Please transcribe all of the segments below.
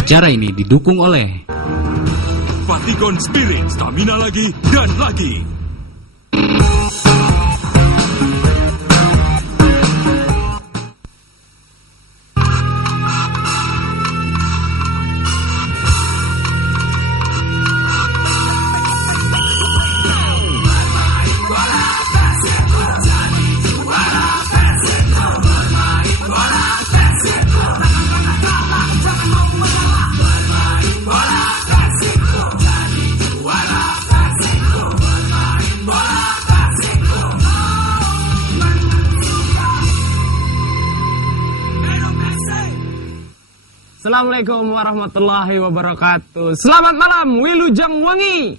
Acara ini didukung oleh Fatigon Spirit, stamina lagi dan lagi. Assalamualaikum warahmatullahi wabarakatuh. Selamat malam, Wilujeng Wangi.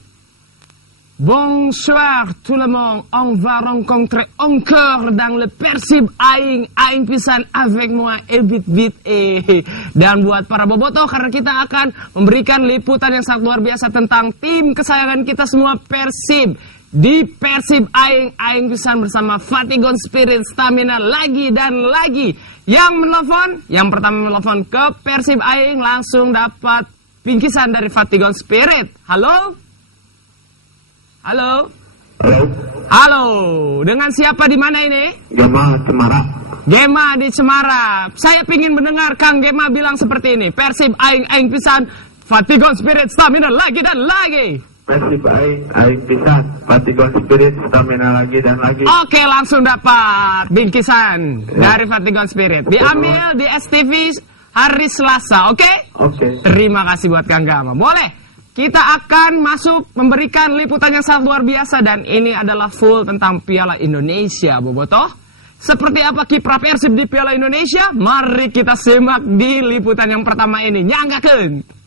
Bonsoir tout le monde. On va rencontrer encore dans le Persib Aing pisan avec moi Ebit dan buat para bobotoh, karena kita akan memberikan liputan yang sangat luar biasa tentang tim kesayangan kita semua Persib. Di Persib Aing pisan bersama Fatigon Spirit, stamina lagi dan lagi. Yang pertama menelpon ke Persib Aing langsung dapat bingkisan dari Fatigon Spirit. Halo? Halo? Halo. Halo, dengan siapa di mana ini? Gema Cemara. Gema di Cemara. Saya ingin mendengar Kang Gema bilang seperti ini. Persib Aing pisan, Fatigon Spirit, stamina lagi dan lagi. Persib Aing pisan, Fatigon Spirit, stamina lagi dan lagi. Oke, langsung dapat bingkisan dari Fatigon Spirit. Diambil di STV hari Selasa, oke? Oke. Terima kasih buat Kang Gema. Boleh. Kita akan masuk memberikan liputan yang sangat luar biasa, dan ini adalah full tentang Piala Indonesia, bobotoh. Seperti apa kiprah Persib di Piala Indonesia? Mari kita simak di liputan yang pertama ini. Nyanggakeun.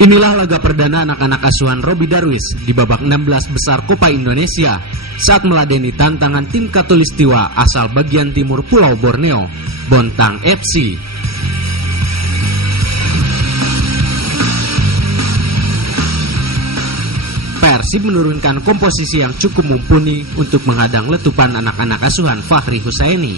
Inilah laga perdana anak-anak asuhan Robby Darwis di babak 16 besar Copa Indonesia saat meladeni tantangan tim Katulistiwa asal bagian timur Pulau Borneo, Bontang FC. Persib menurunkan komposisi yang cukup mumpuni untuk menghadang letupan anak-anak asuhan Fahri Husaini.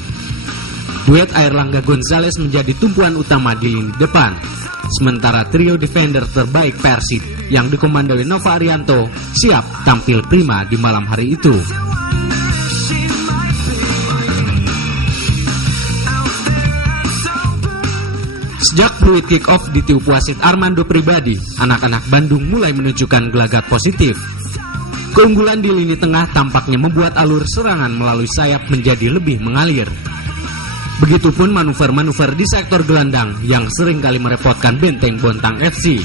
Duet Airlangga Gonzalez menjadi tumpuan utama di lini depan. Sementara trio defender terbaik Persib yang dikomandoi Nova Arianto siap tampil prima di malam hari itu. Sejak peluit kick-off ditiup wasit Armando Pribadi, anak-anak Bandung mulai menunjukkan gelagat positif. Keunggulan di lini tengah tampaknya membuat alur serangan melalui sayap menjadi lebih mengalir. Begitupun manuver-manuver di sektor gelandang yang sering kali merepotkan benteng Bontang FC.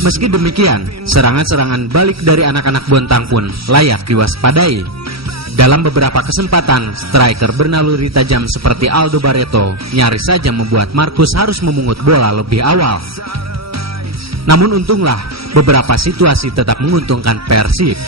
Meski demikian, serangan-serangan balik dari anak-anak Bontang pun layak diwaspadai. Dalam beberapa kesempatan, striker bernaluri tajam seperti Aldo Barreto nyaris saja membuat Markus harus memungut bola lebih awal. Namun untunglah, beberapa situasi tetap menguntungkan Persib.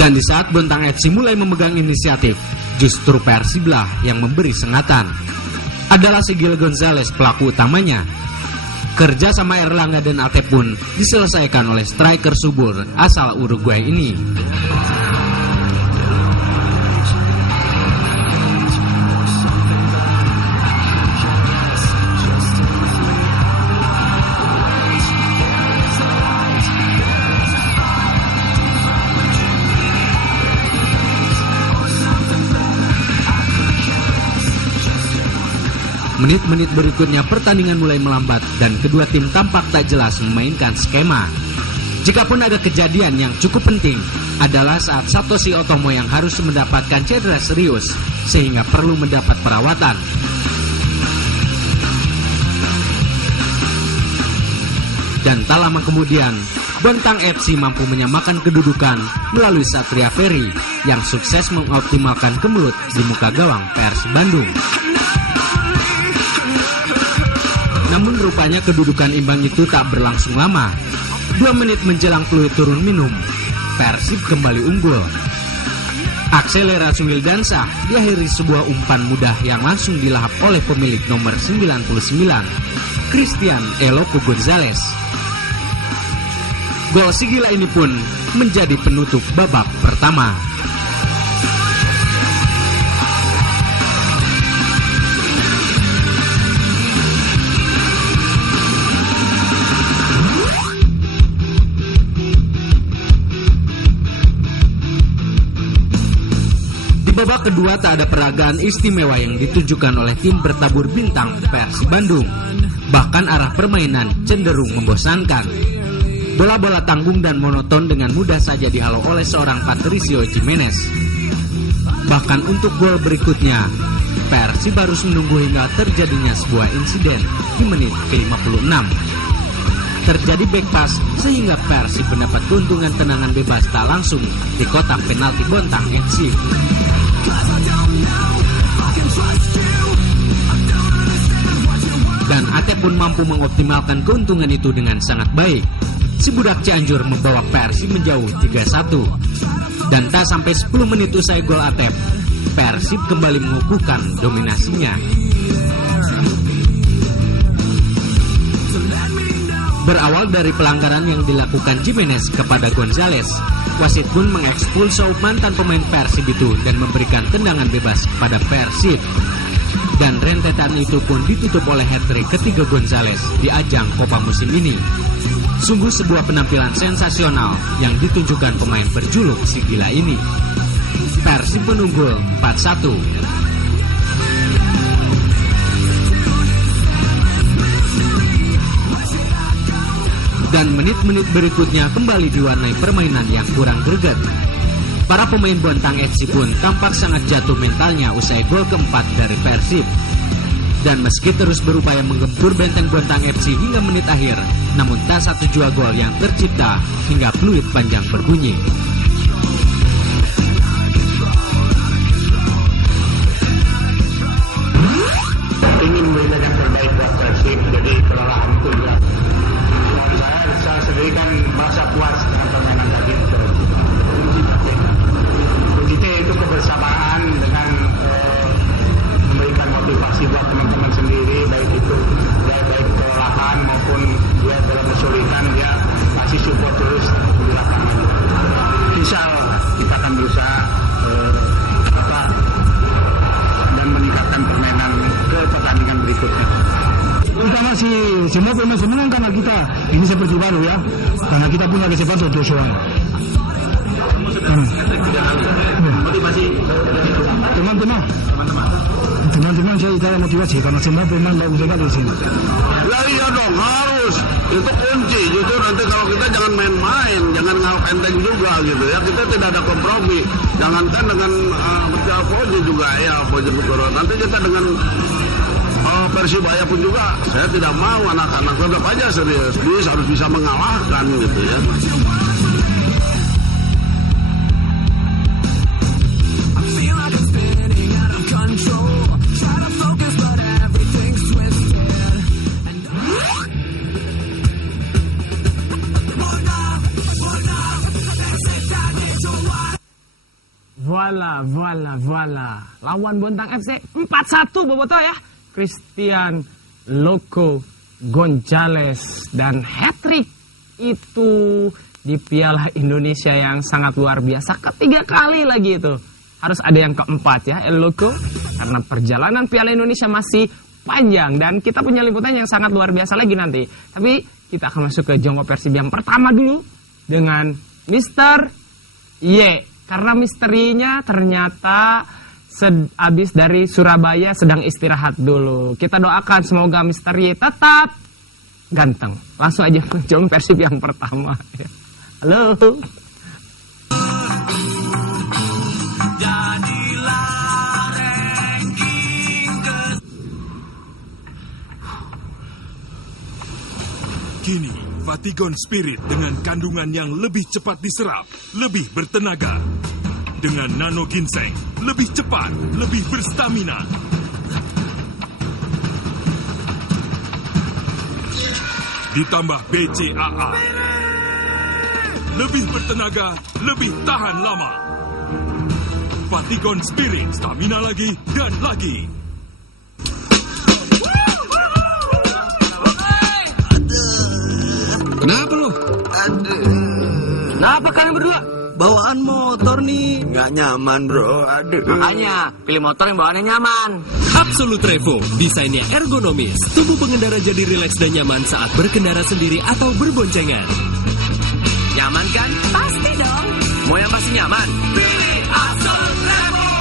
Dan di saat Bontang FC mulai memegang inisiatif, justru Persiblah yang memberi sengatan. Adalah Sigil Gonzalez pelaku utamanya. Kerja sama Erlangga dan Atep pun diselesaikan oleh striker subur asal Uruguay ini. Menit-menit berikutnya pertandingan mulai melambat dan kedua tim tampak tak jelas memainkan skema. Jikapun ada kejadian yang cukup penting adalah saat Satoshi Otomo yang harus mendapatkan cedera serius sehingga perlu mendapat perawatan. Dan tak lama kemudian, Bontang FC mampu menyamakan kedudukan melalui Satria Ferry yang sukses mengoptimalkan kemelut di muka gawang Persib Bandung. Namun rupanya kedudukan imbang itu tak berlangsung lama. 2 menit menjelang Pluit turun minum, Persib kembali unggul. Akselerasi Wildansa diakhiri sebuah umpan mudah yang langsung dilahap oleh pemilik nomor 99, Christian Eloko Gonzalez. Gol si gila ini pun menjadi penutup babak pertama. Di babak kedua tak ada peragaan istimewa yang ditunjukkan oleh tim bertabur bintang Persib Bandung. Bahkan arah permainan cenderung membosankan. Bola-bola tanggung dan monoton dengan mudah saja dihalau oleh seorang Patricio Jimenez. Bahkan untuk gol berikutnya, Persib harus menunggu hingga terjadinya sebuah insiden di menit ke-56. Terjadi back pass sehingga Persib mendapat keuntungan tendangan bebas tak langsung di kotak penalti Bontang FC. Dan Ate pun mampu mengoptimalkan keuntungan itu dengan sangat baik. Si budak Cianjur membawa Persib menjauh 3-1. Dan tak sampai 10 menit usai gol Atep, Persib kembali mengukuhkan dominasinya. Berawal dari pelanggaran yang dilakukan Jimenez kepada Gonzalez, wasit pun mengekspulso mantan pemain Persib itu dan memberikan tendangan bebas kepada Persib. Dan rentetan itu pun ditutup oleh hat-trick ketiga Gonzalez di ajang Copa musim ini. Sungguh sebuah penampilan sensasional yang ditunjukkan pemain berjuluk si gila ini. Persib unggul 4-1. Dan menit-menit berikutnya kembali diwarnai permainan yang kurang greget. Para pemain Bontang FC pun tampak sangat jatuh mentalnya usai gol keempat dari Persib. Dan meski terus berupaya menggempur benteng Bontang FC hingga menit akhir, namun tak satu jua gol yang tercipta hingga peluit panjang berbunyi. Ingin memberikan yang terbaik buat Persib, jadi kelelahan itu ya. Buat saya sendiri kan merasa puas dengan permainan tadi. Kuncinya itu kebersamaan dengan memberikan motivasi buat teman-teman sendiri, baik itu baik kelelahan maupun dia dalam kesulitan, dia kasih support terus di lapangan. Insya Allah kita akan berusaha dan meningkatkan permainan ke pertandingan berikutnya. Kita masih semua pemain senang karena kita ini seperti baru ya, karena kita punya kesempatan untuk soal. Motivasi teman-teman saya tidak motivasi karena semua pemain bagus sekali di sini. Ya iya dong, harus. Itu kunci. Justru nanti kalau kita jangan main-main, jangan ngalap enteng juga gitu ya. Kita tidak ada kompromi. Jangankan dengan Poji juga ya, Poji Bukoro. Nanti kita dengan Persibaya pun juga, saya tidak mau anak-anak tetap aja serius. Dia harus bisa mengalahkan gitu ya. Voila. Lawan Bontang FC 4-1 Boboto ya. Christian Eloko Gonzalez dan hat-trick itu di Piala Indonesia yang sangat luar biasa. Ketiga kali lagi itu. Harus ada yang keempat ya, Eloko. Karena perjalanan Piala Indonesia masih panjang dan kita punya liputan yang sangat luar biasa lagi nanti. Tapi kita akan masuk ke Jongkok Persib yang pertama dulu dengan Mr. Y. Karena misterinya ternyata habis dari Surabaya sedang istirahat dulu. Kita doakan semoga misteri tetap ganteng. Langsung aja Jongkok Persib yang pertama. Halo. Kini Fatigon Spirit dengan kandungan yang lebih cepat diserap, lebih bertenaga. Dengan nano ginseng, lebih cepat, lebih berstamina. Ditambah BCAA. Lebih bertenaga, lebih tahan lama. Fatigon Spirit, stamina lagi dan lagi. Kenapa lo? Kenapa kalian berdua? Bawaan motor nih nggak nyaman bro, aduh. Makanya, pilih motor yang bawaannya nyaman. Absolut Revo, desainnya ergonomis. Tubuh pengendara jadi rileks dan nyaman saat berkendara sendiri atau berboncengan. Nyaman kan? Pasti dong. Mau yang pasti nyaman? Pilih Absolut Revo.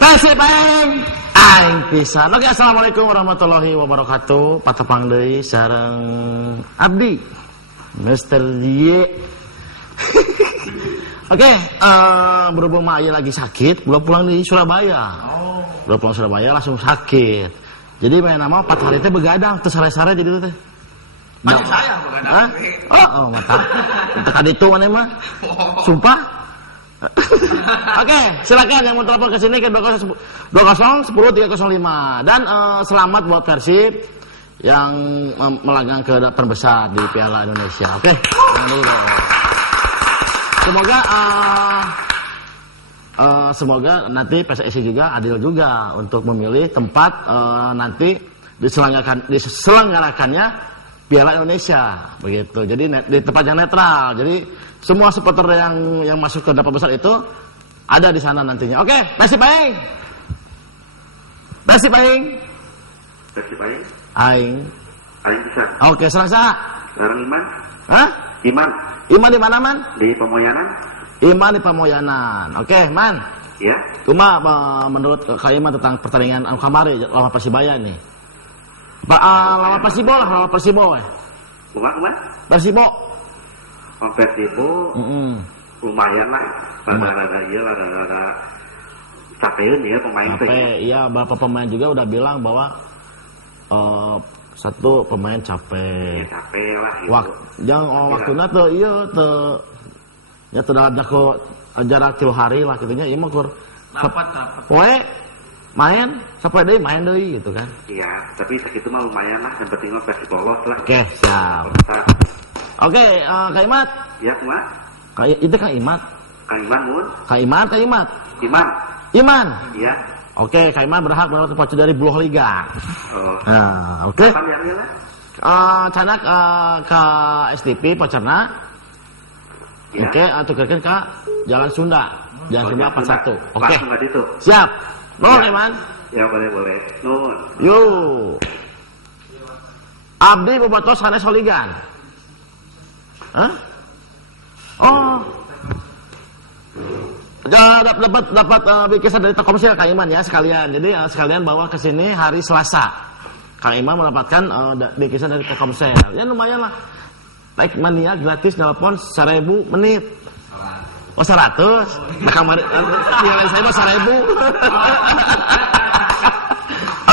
Persib aing pisan. Oke, assalamualaikum warahmatullahi wabarakatuh. Patepang deui sareng abdi Mr. Ye. Oke, berhubung Mak Aye lagi sakit, belum pulang di Surabaya. Belum pulang Surabaya langsung sakit. Jadi main nama 4 hari teh begadang, teu sare-sare jadi teh. Banyak saya begadang. Oh, mantap. Teu kaditu maneh mah. Sumpah. Oke, silakan yang mau telepon ke sini ke 20 10 305. Dan selamat buat Persib yang melanggang ke delapan besar di Piala Indonesia. Oke, yang dulu dong. Semoga nanti PSSI juga adil juga untuk memilih tempat nanti diselenggarakannya Piala Indonesia begitu. Jadi di tempat yang netral. Jadi semua supporter yang masuk ke delapan besar itu ada di sana nantinya. Oke, Persib aing. Persib aing. Persib aing. Aing. Aing bisa. Oke, serasa. Sekarang Iman. Hah? Iman. Iman di mana, Man? Di Pemoyanan. Iman di Pamoyanan. Oke, Man. Ya. Cuma menurut Kak Iman tentang pertandingan kamari lawan Persibaya ini. Lawan Persibo lah, lawan Persibo. Kumaha? Persibo. Persibo. Lumayan lah. Rada capeun ya pemain teh. Iya, beberapa pemain juga udah bilang bahwa satu pemain capek. Capek lah gitu. Waktuna tuh iya tuh ya teu jarak 3 hari lah kitunya ieu mah kur. Dapat. Poe main sampai deui main deui gitu kan. Iya, tapi sakitu mah lumayan lah, yang penting mah Persib lolos lah. Oke, siap. Oke, Kak Imat. Iya, kumaha? Itu Kak Imat. Kang Iman mun. Kak Imat. Iman. Iya. Oke, Kak Iman berhak mendapat pacu dari Buluh Liga. Oh. Nah, oke. Kapan diambil lah? Canak ke STP Pacerna. Ya. Oke, tukerkeun ka Jalan Sunda. Jalan Sunda 41. Oke. Langsung di situ. Siap. Nuhun, Ya. Iman. Ya, boleh. Nuhun. Yuk. Abdi bobotos sanes holigan. Hah? Oh. Dapat bikisan dari Telkomsel Kang Iman ya sekalian. Jadi sekalian bawa ke sini hari Selasa. Kang Iman mendapatkan bikisan dari Telkomsel. Ya lumayan lah. Like mania gratis telepon 1000 menit. Oh 100. Nah kamari nilai saya mah 1000.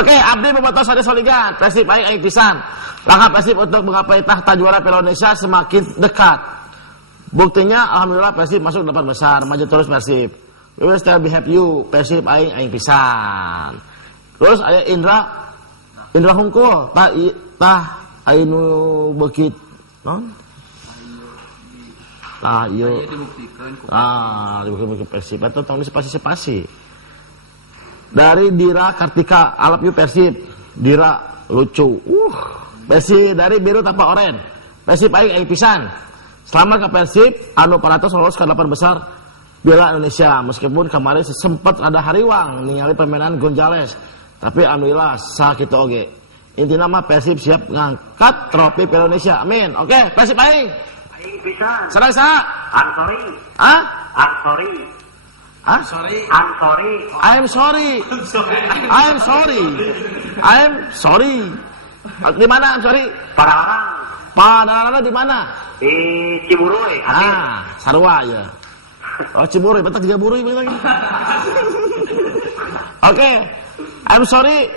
Oke, abdi bobotos sanes holigan. Persib aing pisan. Langkah Persib untuk menggapai tahta juara Piala Indonesia semakin dekat. Buktinya alhamdulillah Persib masuk 8 besar, maju terus Persib. We will still be happy you, Persib aing pisan. Terus aya Indra Hungkul, tah ainu beukit non? Tah ieu. Dibuktikan Persib atau tong spasi-spasi. Dari Dira Kartika, I love you Persib. Dira lucu. Persib dari biru tanpa oren. Persib aing pisan. Selamat ke Persib, anu paratos lolos ke 8 besar Piala Indonesia. Meskipun kemarin sempat ada hariwang ningali permainan Gonzales, tapi alhamdulillah sakitu oge. Intina mah Persib siap ngangkat trofi Piala Indonesia. Amin. Oke, Persib aing. Aing pisan. Sareng saha? I'm sorry. Hah? I'm sorry. Hah? I'm sorry. I'm sorry. I'm sorry. I'm sorry. Di mana I'm sorry? Para orang Padahal di mana? di Ciburuy. Sarua ya. Oh Ciburuy, betul Ciburuy lagi. Oke, I'm sorry.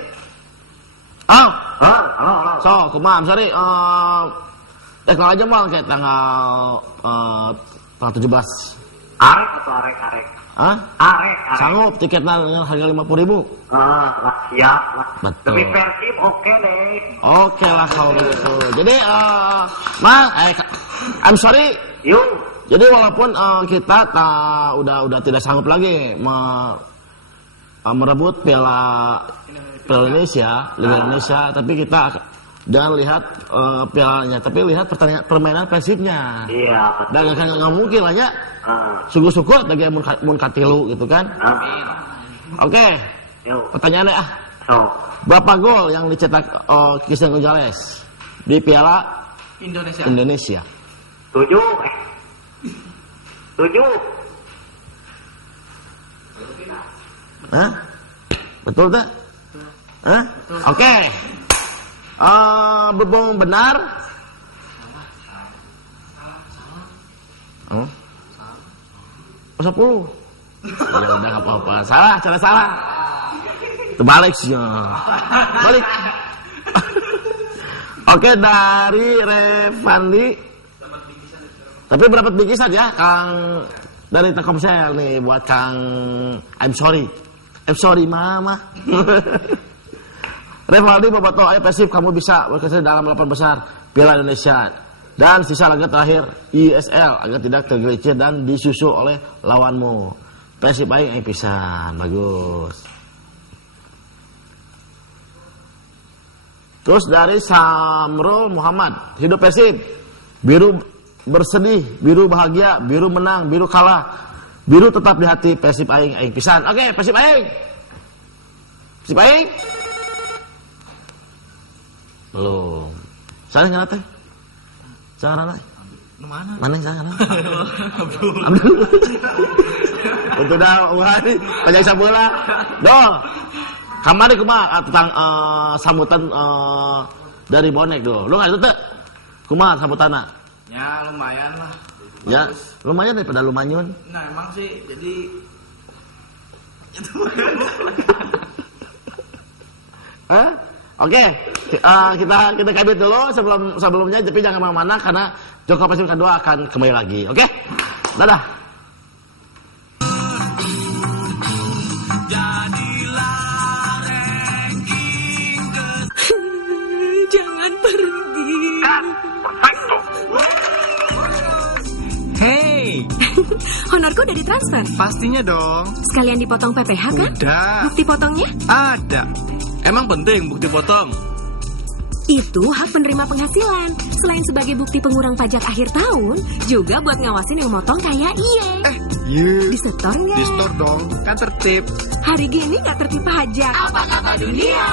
So, kumaha, I'm sorry. Kenal aja mal kayak tanggal 17. Arek atau arek? Hah? Arek. Sanggup tiketnya dengan harga 50.000. Lah siap lah. Betul. Tapi Persib oke deh. Oke lah kalau begitu. Jadi, mal, I'm sorry. Yuk. Jadi walaupun kita udah tidak sanggup lagi merebut Piala Indonesia, Liga Indonesia, tapi kita jangan lihat pialanya, tapi lihat permainan Persibnya. Iya. Dan nggak mungkin lah ya. Sungguh-sungguh lagi mun katilu gitu kan. Oke. Pertanyaannya berapa gol yang dicetak Christian Gonzalez di Piala Indonesia? 7. Hah? Betul tak? Hah? Oke. Berbohong benar? Oh? 10. Ya udah nggak apa-apa. Salah, cara salah. Terbalik sih. Balik. Oke, dari Revandi. Tapi berapa bikisan ya, Kang? Dari Telkomsel nih buat Kang. I'm sorry, mama. Revaldi Boboto, ayo Persib kamu bisa berkesempatan dalam 8 besar Piala Indonesia dan sisa laga terakhir ISL agar tidak tergelincir dan disusul oleh lawanmu. Persib aing pisan, bagus. Terus dari Samrul Muhammad, hidup Persib, biru bersedih, biru bahagia, biru menang, biru kalah, biru tetap di hati. Persib aing pisan. Oke, Persib aing. Belum. Sana nyala teh. Sana mana? Mana sana? Abdul. Untuk dah wahai penjaga bola. Doh. Kamari kumaha tentang sambutan dari bonek dulu. Lu enggak itu teh? Kumaha sambutanna? Ya lumayan lah. Ya, lumayan daripada lumayan. Nah emang sih jadi Oke, kita kabit dulu sebelumnya, tapi jangan kemana-mana karena Joko Persib kedua akan kembali lagi. Oke, dadah. Jangan pergi. Hey, honorku udah ditransfer? Pastinya dong. Sekalian dipotong PPH kan? Udah. Bukti potongnya? Ada. Emang penting bukti potong? Itu hak penerima penghasilan. Selain sebagai bukti pengurang pajak akhir tahun, juga buat ngawasin yang motong kayak iye. Disetor nggak? Disetor dong, kan tertib. Hari gini nggak tertib pajak. Apa kata dunia?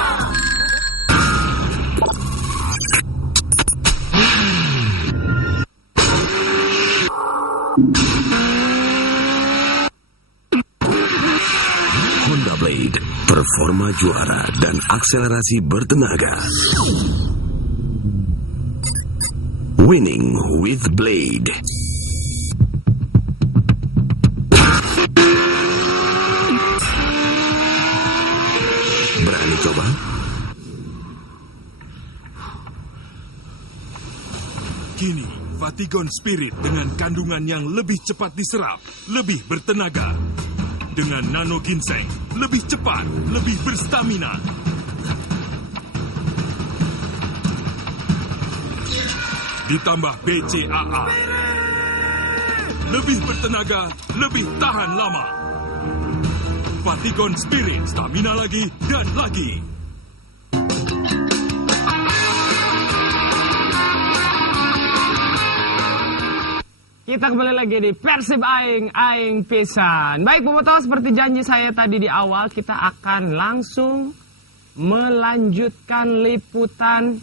Honda Blade, performa juara dan akselerasi bertenaga. Winning with Blade. Berani coba? Kini, Vatigon Spirit dengan kandungan yang lebih cepat diserap, lebih bertenaga. Dengan nano ginseng, lebih cepat, lebih berstamina. Ditambah BCAA. Lebih bertenaga, lebih tahan lama. Vatigon Spirit, stamina lagi dan lagi. Kita kembali lagi di Persib Aing pisan. Baik Boboto, seperti janji saya tadi di awal, kita akan langsung melanjutkan liputan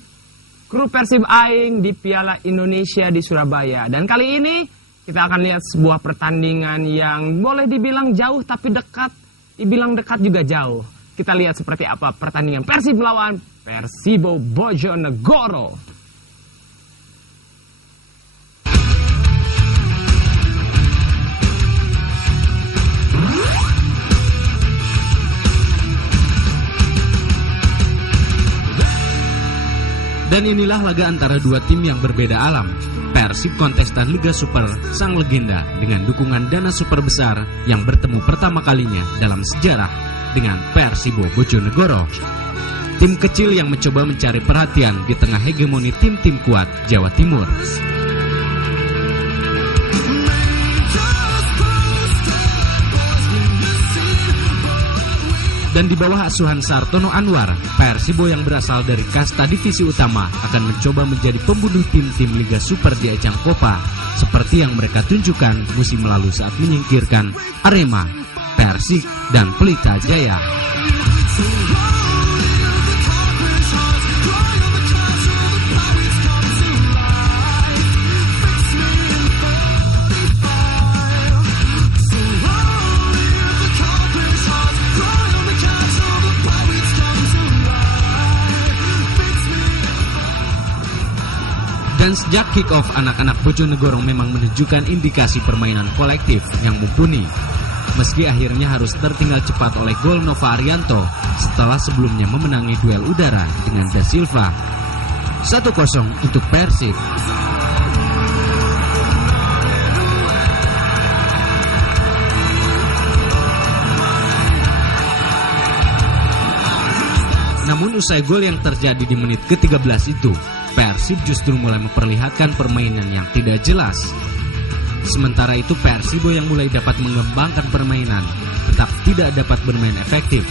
kru Persib Aing di Piala Indonesia di Surabaya. Dan kali ini kita akan lihat sebuah pertandingan yang boleh dibilang jauh tapi dekat, dibilang dekat juga jauh. Kita lihat seperti apa pertandingan Persib melawan Persibo Bojonegoro. Dan inilah laga antara dua tim yang berbeda alam. Persib kontestan Liga Super sang legenda dengan dukungan dana super besar yang bertemu pertama kalinya dalam sejarah dengan Persibo Bojonegoro. Tim kecil yang mencoba mencari perhatian di tengah hegemoni tim-tim kuat Jawa Timur. Dan di bawah asuhan Sartono Anwar, Persibo yang berasal dari kasta divisi utama akan mencoba menjadi pembunuh tim-tim Liga Super di ajang Copa, seperti yang mereka tunjukkan musim lalu saat menyingkirkan Arema, Persik, dan Pelita Jaya. Dan sejak kick-off, anak-anak Bojonegoro memang menunjukkan indikasi permainan kolektif yang mumpuni. Meski akhirnya harus tertinggal cepat oleh gol Nova Arianto setelah sebelumnya memenangi duel udara dengan Da Silva. 1-0 untuk Persib. Namun usai gol yang terjadi di menit ke-13 itu, Persib justru mulai memperlihatkan permainan yang tidak jelas. Sementara itu Persibo yang mulai dapat mengembangkan permainan tetap tidak dapat bermain efektif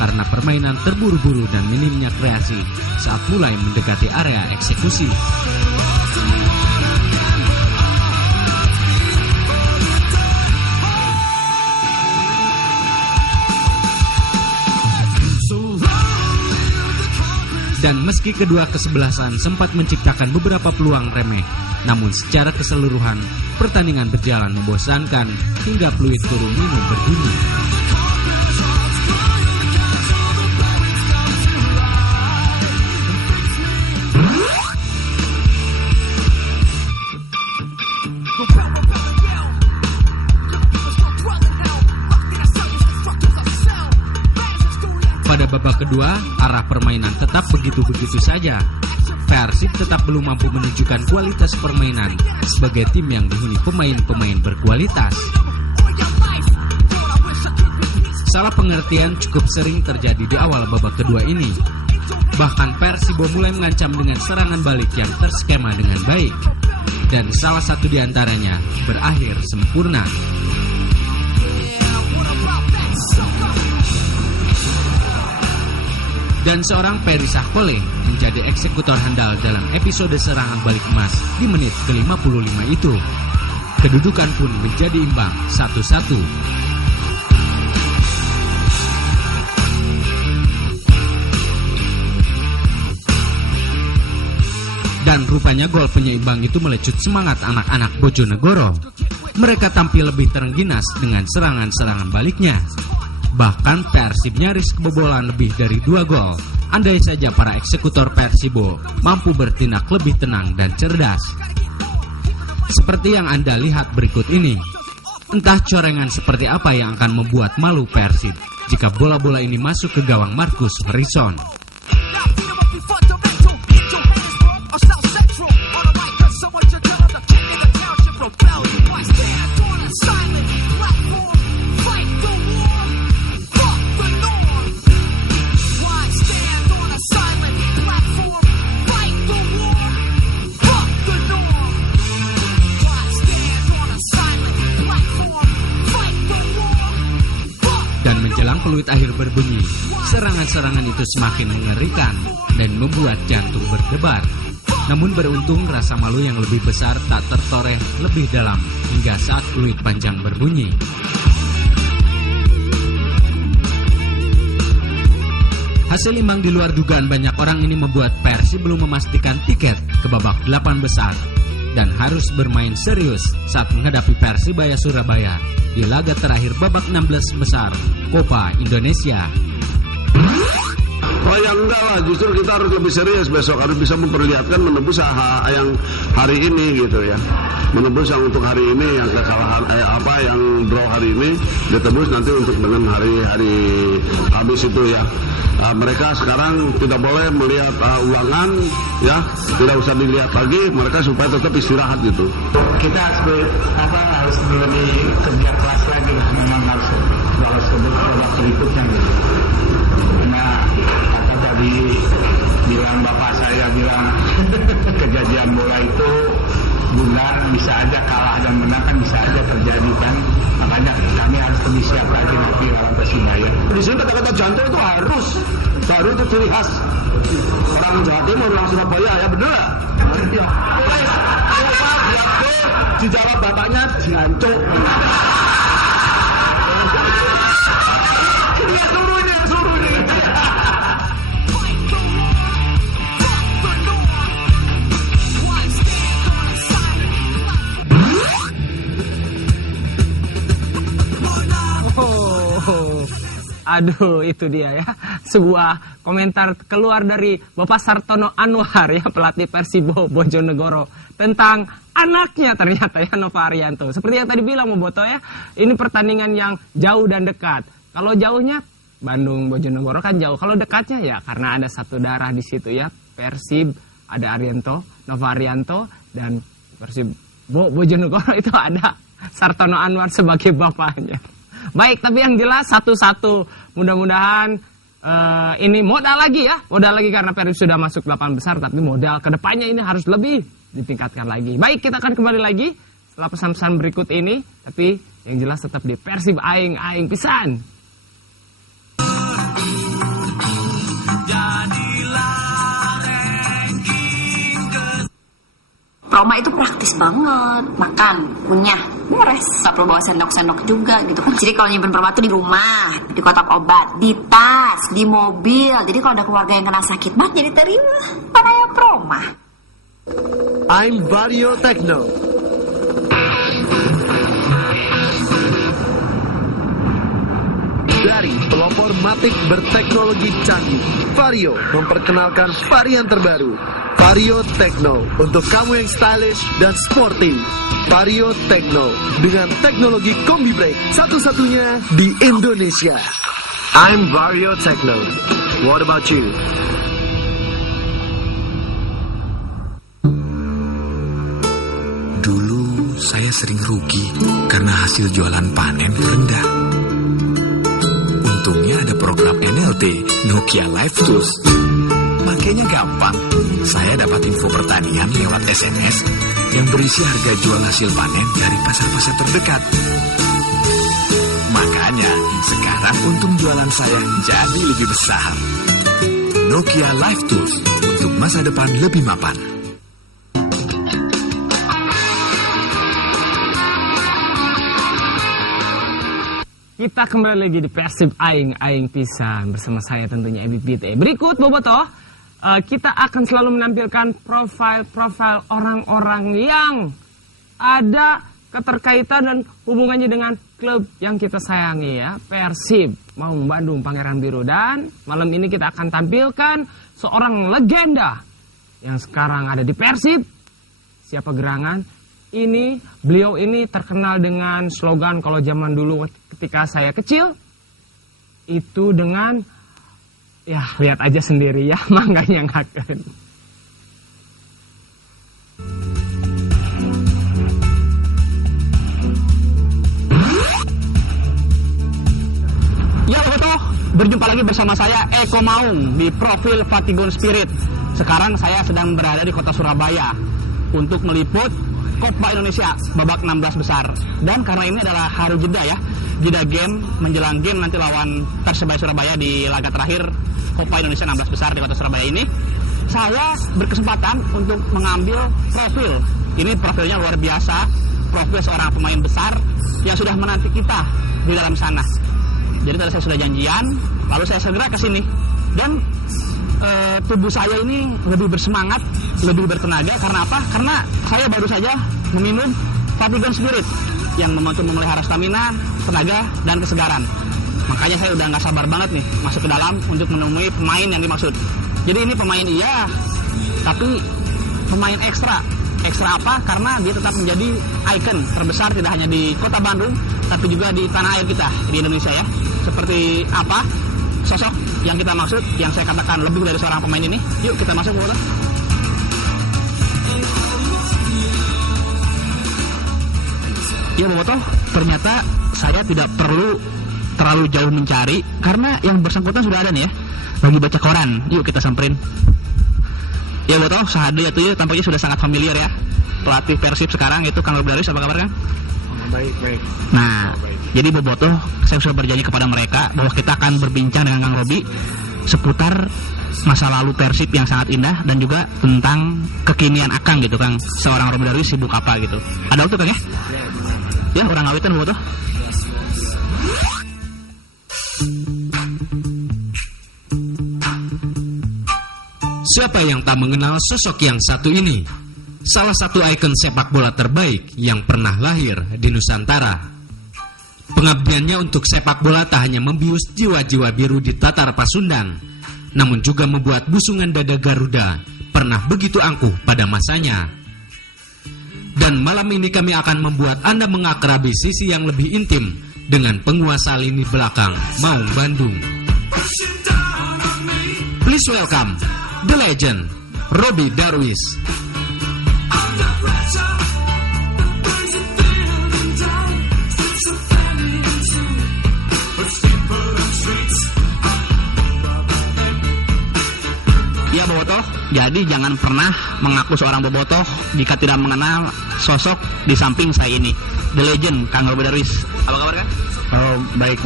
karena permainan terburu-buru dan minimnya kreasi saat mulai mendekati area eksekusi. Dan meski kedua kesebelasan sempat menciptakan beberapa peluang remeh, namun secara keseluruhan pertandingan berjalan membosankan hingga peluit turun minum berbunyi. Pada babak kedua, arah permainan tetap begitu-begitu saja. Persib tetap belum mampu menunjukkan kualitas permainan sebagai tim yang dihuni pemain-pemain berkualitas. Salah pengertian cukup sering terjadi di awal babak kedua ini. Bahkan Persibo mulai mengancam dengan serangan balik yang terskema dengan baik. Dan salah satu di antaranya berakhir sempurna. Dan seorang Peri Sahkole menjadi eksekutor handal dalam episode serangan balik emas di menit ke-55 itu. Kedudukan pun menjadi imbang 1-1. Dan rupanya gol penyeimbang itu melecut semangat anak-anak Bojonegoro. Mereka tampil lebih terengginas dengan serangan-serangan baliknya. Bahkan Persib nyaris kebobolan lebih dari 2 gol. Andai saja para eksekutor Persibo mampu bertindak lebih tenang dan cerdas. Seperti yang Anda lihat berikut ini. Entah corengan seperti apa yang akan membuat malu Persib jika bola-bola ini masuk ke gawang Marcus Harrison. Dan menjelang peluit akhir berbunyi, serangan-serangan itu semakin mengerikan dan membuat jantung berdebar. Namun beruntung rasa malu yang lebih besar tak tertoreh lebih dalam hingga saat peluit panjang berbunyi. Hasil imbang di luar dugaan banyak orang ini membuat Persib belum memastikan tiket ke babak 8 besar dan harus bermain serius saat menghadapi Persibaya Surabaya di laga terakhir babak 16 besar Copa Indonesia. Oh ya enggak lah, justru kita harus lebih serius besok, harus bisa memperlihatkan menebus yang hari ini gitu ya. Menebus yang untuk hari ini, yang kekalahan yang draw hari ini ditebus nanti untuk dengan hari habis itu ya. Mereka sekarang tidak boleh melihat ulangan ya, tidak usah dilihat lagi, mereka supaya tetap istirahat gitu. Kita harus lebih kerja keras lagi lah, memang harus babak berikutnya gitu. Karena kata tadi bilang bapak saya bilang kejadian bola itu bulan bisa aja kalah dan menang kan bisa aja terjadi kan. Makanya kami harus lebih siap lagi nanti lawan Persibaya. Di sini kata-kata jantung itu harus itu ciri khas orang Jawa Timur, orang Surabaya ya, bener lah. Dijawab bapaknya jantung. Suruh ini. Aduh, itu dia ya. Sebuah komentar keluar dari Bapak Sartono Anwar ya, pelatih Persibo Bojonegoro, tentang anaknya ternyata ya, Nova Arianto. Seperti yang tadi bilang Boboto ya, ini pertandingan yang jauh dan dekat. Kalau jauhnya Bandung Bojonegoro kan jauh. Kalau dekatnya ya karena ada satu darah di situ ya. Persib ada Arianto, Nova Arianto, dan Persibo Bojonegoro itu ada Sartono Anwar sebagai bapaknya. Baik, tapi yang jelas satu-satu mudah-mudahan ini modal lagi karena Persib sudah masuk 8 besar, tapi modal kedepannya ini harus lebih ditingkatkan lagi. Baik, kita akan kembali lagi setelah pesan-pesan berikut ini, tapi yang jelas tetap di Persib aing pisan. Roma itu praktis banget, makan, punya, beres, gak perlu bawa sendok-sendok juga gitu kan. Jadi kalau nyimpen perma tuh di rumah, di kotak obat, di tas, di mobil. Jadi kalau ada keluarga yang kena sakit banget jadi terima. Mana ya Roma? I'm Vario Techno. Dari pelopor matic berteknologi canggih, Vario memperkenalkan varian terbaru, Vario Techno, untuk kamu yang stylish dan sporty. Vario Techno dengan teknologi kombi brake satu-satunya di Indonesia. I'm Vario Techno. What about you? Dulu saya sering rugi karena hasil jualan panen rendah. Untungnya ada program NLT, Nokia Life Tools. Makanya gampang, saya dapat info pertanian lewat SMS yang berisi harga jual hasil panen dari pasar-pasar terdekat. Makanya, sekarang untung jualan saya jadi lebih besar. Nokia Life Tools, untuk masa depan lebih mapan. Kita kembali lagi di Persib aing pisan bersama saya tentunya Ebit Bite. Berikut Boboto, kita akan selalu menampilkan profil orang-orang yang ada keterkaitan dan hubungannya dengan klub yang kita sayangi ya, Persib Maung Bandung Pangeran Biru. Dan malam ini kita akan tampilkan seorang legenda yang sekarang ada di Persib. Siapa gerangan? Beliau ini terkenal dengan slogan kalau zaman dulu ketika saya kecil itu dengan ya lihat aja sendiri ya, mangganya ngaken. Ya betul, berjumpa lagi bersama saya Eko Maung di profil Fatigon Spirit. Sekarang saya sedang berada di kota Surabaya untuk meliput Copa Indonesia babak 16 besar. Dan karena ini adalah hari jeda ya, jeda game menjelang game nanti lawan Persebaya Surabaya di laga terakhir Copa Indonesia 16 besar di kota Surabaya ini, saya berkesempatan untuk mengambil profil. Ini profilnya luar biasa, profil seorang pemain besar yang sudah menanti kita di dalam sana. Jadi tadi saya sudah janjian, lalu saya segera ke sini. Dan tubuh saya ini lebih bersemangat, lebih bertenaga. Karena apa? Karena saya baru saja meminum Fatigon Spirit yang membantu memelihara stamina, tenaga, dan kesegaran. Makanya saya udah nggak sabar banget nih masuk ke dalam untuk menemui pemain yang dimaksud. Jadi ini pemain iya, tapi pemain ekstra. Ekstra apa? Karena dia tetap menjadi ikon terbesar tidak hanya di kota Bandung, tapi juga di tanah air kita, di Indonesia ya. Seperti apa sosok yang kita maksud, yang saya katakan lebih dari seorang pemain ini. Yuk kita masuk Bobotoh. Ya Bobotoh, ternyata saya tidak perlu terlalu jauh mencari karena yang bersangkutan sudah ada nih ya, lagi baca koran. Yuk kita samperin. Ya Bobotoh, Sahadi itu ya tampaknya sudah sangat familiar ya. Pelatih Persib sekarang itu Kang Robi Darwis, apa kabar Kang? Baik. Nah, jadi Bobotoh, saya sudah berjanji kepada mereka bahwa kita akan berbincang dengan Kang Robi seputar masa lalu Persib yang sangat indah dan juga tentang kekinian Akang gitu Kang. Seorang Robi Darwis sibuk apa gitu. Ada waktu Kang ya? Ya, orang ngawitan Bobotoh. Siapa yang tak mengenal sosok yang satu ini? Salah satu ikon sepak bola terbaik yang pernah lahir di Nusantara. Pengabdiannya untuk sepak bola tak hanya membius jiwa-jiwa biru di Tatar Pasundan, namun juga membuat busungan dada Garuda pernah begitu angkuh pada masanya. Dan malam ini kami akan membuat Anda mengakrabi sisi yang lebih intim dengan penguasa lini belakang Maung Bandung. Please welcome the legend, Robi Darwis. Ya Bobotoh, jadi jangan pernah mengaku seorang Bobotoh jika tidak mengenal sosok di samping saya ini, the legend Kang Robi Darwis. Apa kabar Kang? Oh, baik.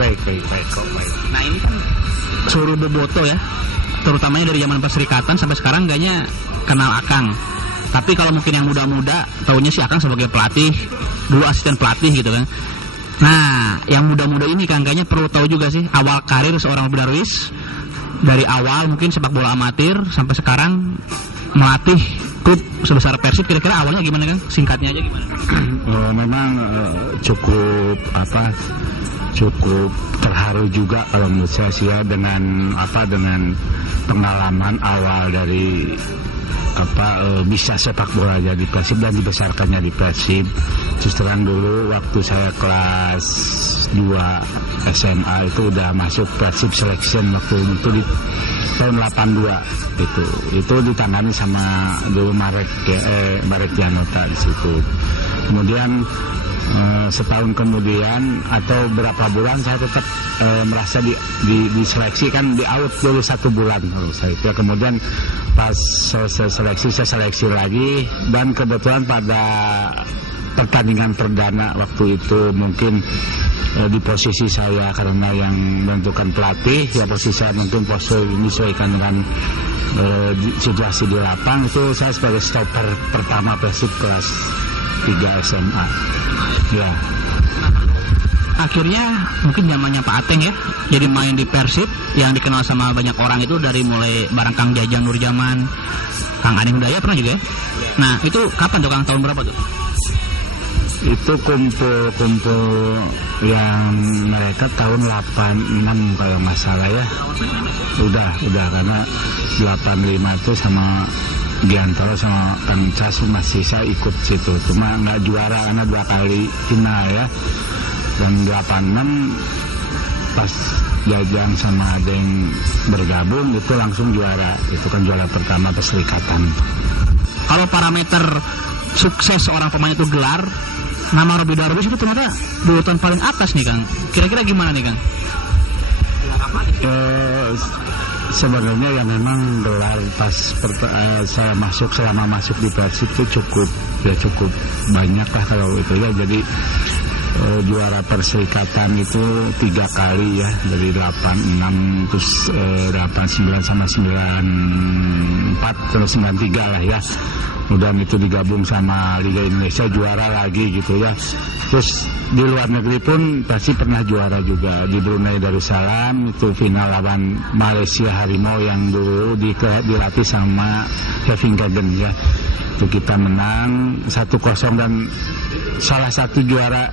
Nah ini kan seluruh Bobotoh ya, terutamanya dari zaman Perserikatan sampai sekarang kayaknya kenal Akang. Tapi kalau mungkin yang muda-muda taunya si Akang sebagai pelatih, dulu asisten pelatih gitu kan. Nah, yang muda-muda ini Kang kayaknya perlu tahu juga sih awal karir seorang Robi Darwis. Dari awal mungkin sepak bola amatir sampai sekarang melatih klub sebesar Persib, kira-kira awalnya gimana Kang? Singkatnya aja gimana? Memang cukup terharu juga kalau menurut saya sih ya dengan pengalaman awal dari bisa sepak bola jadi Persib dan dibesarkannya di Persib. Terus terang dulu waktu saya kelas 2 SMA itu udah masuk Persib Selection waktu itu di tahun 82 itu ditangani sama dulu Marek Janota di situ. Kemudian setahun kemudian atau berapa bulan saya tetap merasa diseleksi kan di out dulu 1 bulan saya itu. Kemudian pas saya seleksi lagi dan kebetulan pada pertandingan perdana waktu itu mungkin di posisi saya karena yang menentukan pelatih ya posisi saya mungkin menyesuaikan dengan situasi di lapang itu saya sebagai stopper pertama Persib kelas 3 SMA ya. Akhirnya mungkin zamannya Pak Ateng ya, jadi main di Persib yang dikenal sama banyak orang itu dari mulai barang Kang Jajang Nurjaman, Kang Aning Daya pernah juga ya. Nah itu kapan tuh Kang, tahun berapa tuh? Itu kumpul yang mereka tahun 86 kalau nggak salah ya. Udah karena 85 itu sama Giantoro sama Kang Cas masih saya ikut situ. Cuma nggak juara karena 2 kali final ya. Dan 86 pas Jajang sama Adeng bergabung itu langsung juara. Itu kan juara pertama Perserikatan. Kalau parameter sukses seorang pemain itu gelar, nama Robi Darwis itu ternyata di urutan paling atas nih Kang. Kira-kira gimana nih Kang? Sebenarnya ya memang gelar pas saya selama masuk di Persib itu cukup banyak lah kalau itu ya. Jadi juara Perserikatan itu 3 kali ya, dari 86 terus 89 sama 94 terus 93 lah ya. Kemudian itu digabung sama Liga Indonesia juara lagi gitu ya. Terus di luar negeri pun pasti pernah juara juga. Di Brunei Darussalam itu final lawan Malaysia Harimau yang dulu dilatih sama Kevin Keegan ya. Itu kita menang 1-0 dan salah satu juara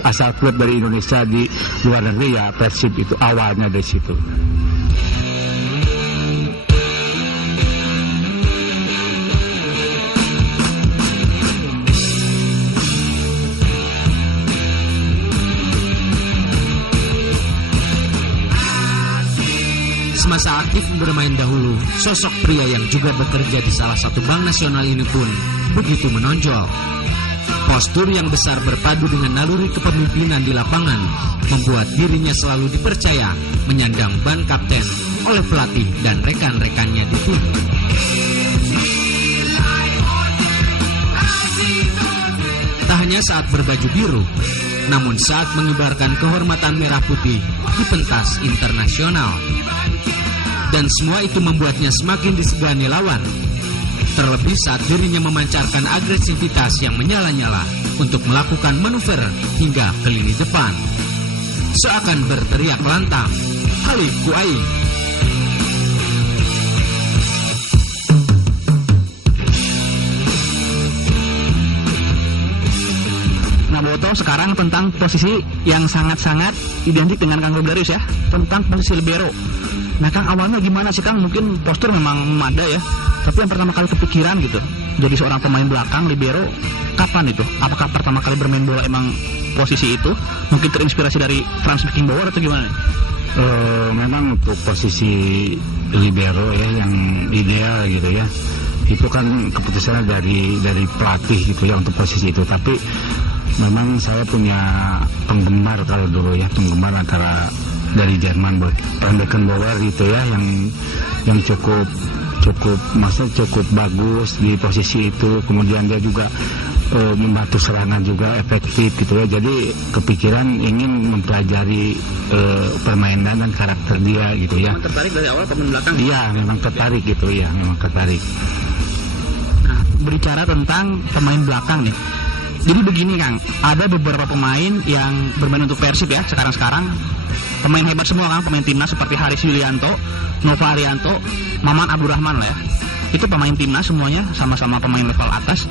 asal klub dari Indonesia di luar negeri ya Persib itu awalnya dari situ. Semasa aktif bermain dahulu, sosok pria yang juga bekerja di salah satu bank nasional ini pun begitu menonjol. Postur yang besar berpadu dengan naluri kepemimpinan di lapangan membuat dirinya selalu dipercaya menyandang ban kapten oleh pelatih dan rekan-rekannya di tim. Tak hanya saat berbaju biru, namun saat mengibarkan kehormatan merah putih di pentas internasional. Dan semua itu membuatnya semakin disegani lawan. Terlebih saat dirinya memancarkan agresivitas yang menyala-nyala untuk melakukan manuver hingga ke lini depan. Seakan berteriak lantang, "Halik ku aing." Nah, Boto sekarang tentang posisi yang sangat-sangat identik dengan Kang Robdarius ya, tentang posisi libero. Nah, Kang, awalnya gimana sih, Kang? Mungkin postur memang memadai ya, tapi yang pertama kali kepikiran gitu jadi seorang pemain belakang libero kapan itu? Apakah pertama kali bermain bola emang posisi itu? Mungkin terinspirasi dari Franz Beckenbauer atau gimana? Memang untuk posisi libero ya yang ideal gitu ya, itu kan keputusannya dari pelatih gitu ya untuk posisi itu. Tapi memang saya punya penggemar kalau dulu ya, penggemar antara dari Jerman, Beckenbauer gitu ya, yang cukup maksudnya cukup bagus di posisi itu. Kemudian dia juga membantu serangan juga efektif gitu ya. Jadi kepikiran ingin mempelajari permainan dan karakter dia gitu ya. Memang tertarik dari awal pemain belakang? Iya, memang tertarik gitu ya, memang tertarik. Nah, berbicara tentang pemain belakang nih. Jadi begini, Kang, ada beberapa pemain yang bermain untuk Persib ya sekarang-sekarang. Pemain hebat semua, Kang, pemain timnas seperti Haris Yulianto, Nova Arianto, Maman Abdurrahman lah ya. Itu pemain timnas semuanya, sama-sama pemain level atas.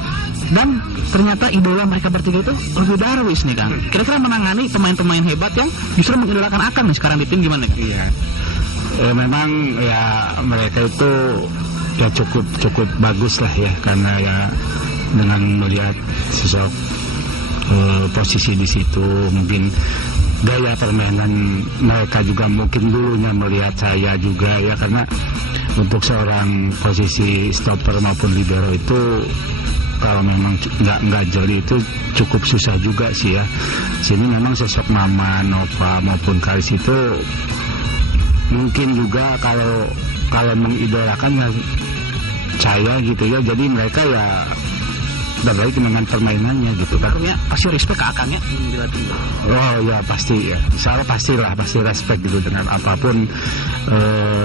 Dan ternyata idola mereka bertiga itu Rudi Darwis nih, Kang. Kira-kira menangani pemain-pemain hebat yang justru mengidolakan Akang nih sekarang di tim gimana, Kang? Iya. Memang ya mereka itu ya cukup bagus lah ya, karena ya dengan melihat sosok posisi di situ, mungkin gaya permainan mereka juga mungkin dulunya melihat saya juga ya, karena untuk seorang posisi stopper maupun libero itu kalau memang nggak jeli itu cukup susah juga sih ya. Sini memang sosok Mama, Nova maupun Karis itu mungkin juga kalau mengidolakan ya saya gitu ya, jadi mereka ya berbaik dengan permainannya gitu kan. Artinya pasti respect ke Akangnya dilatih. Oh ya pasti ya, saya pasti respect gitu dengan apapun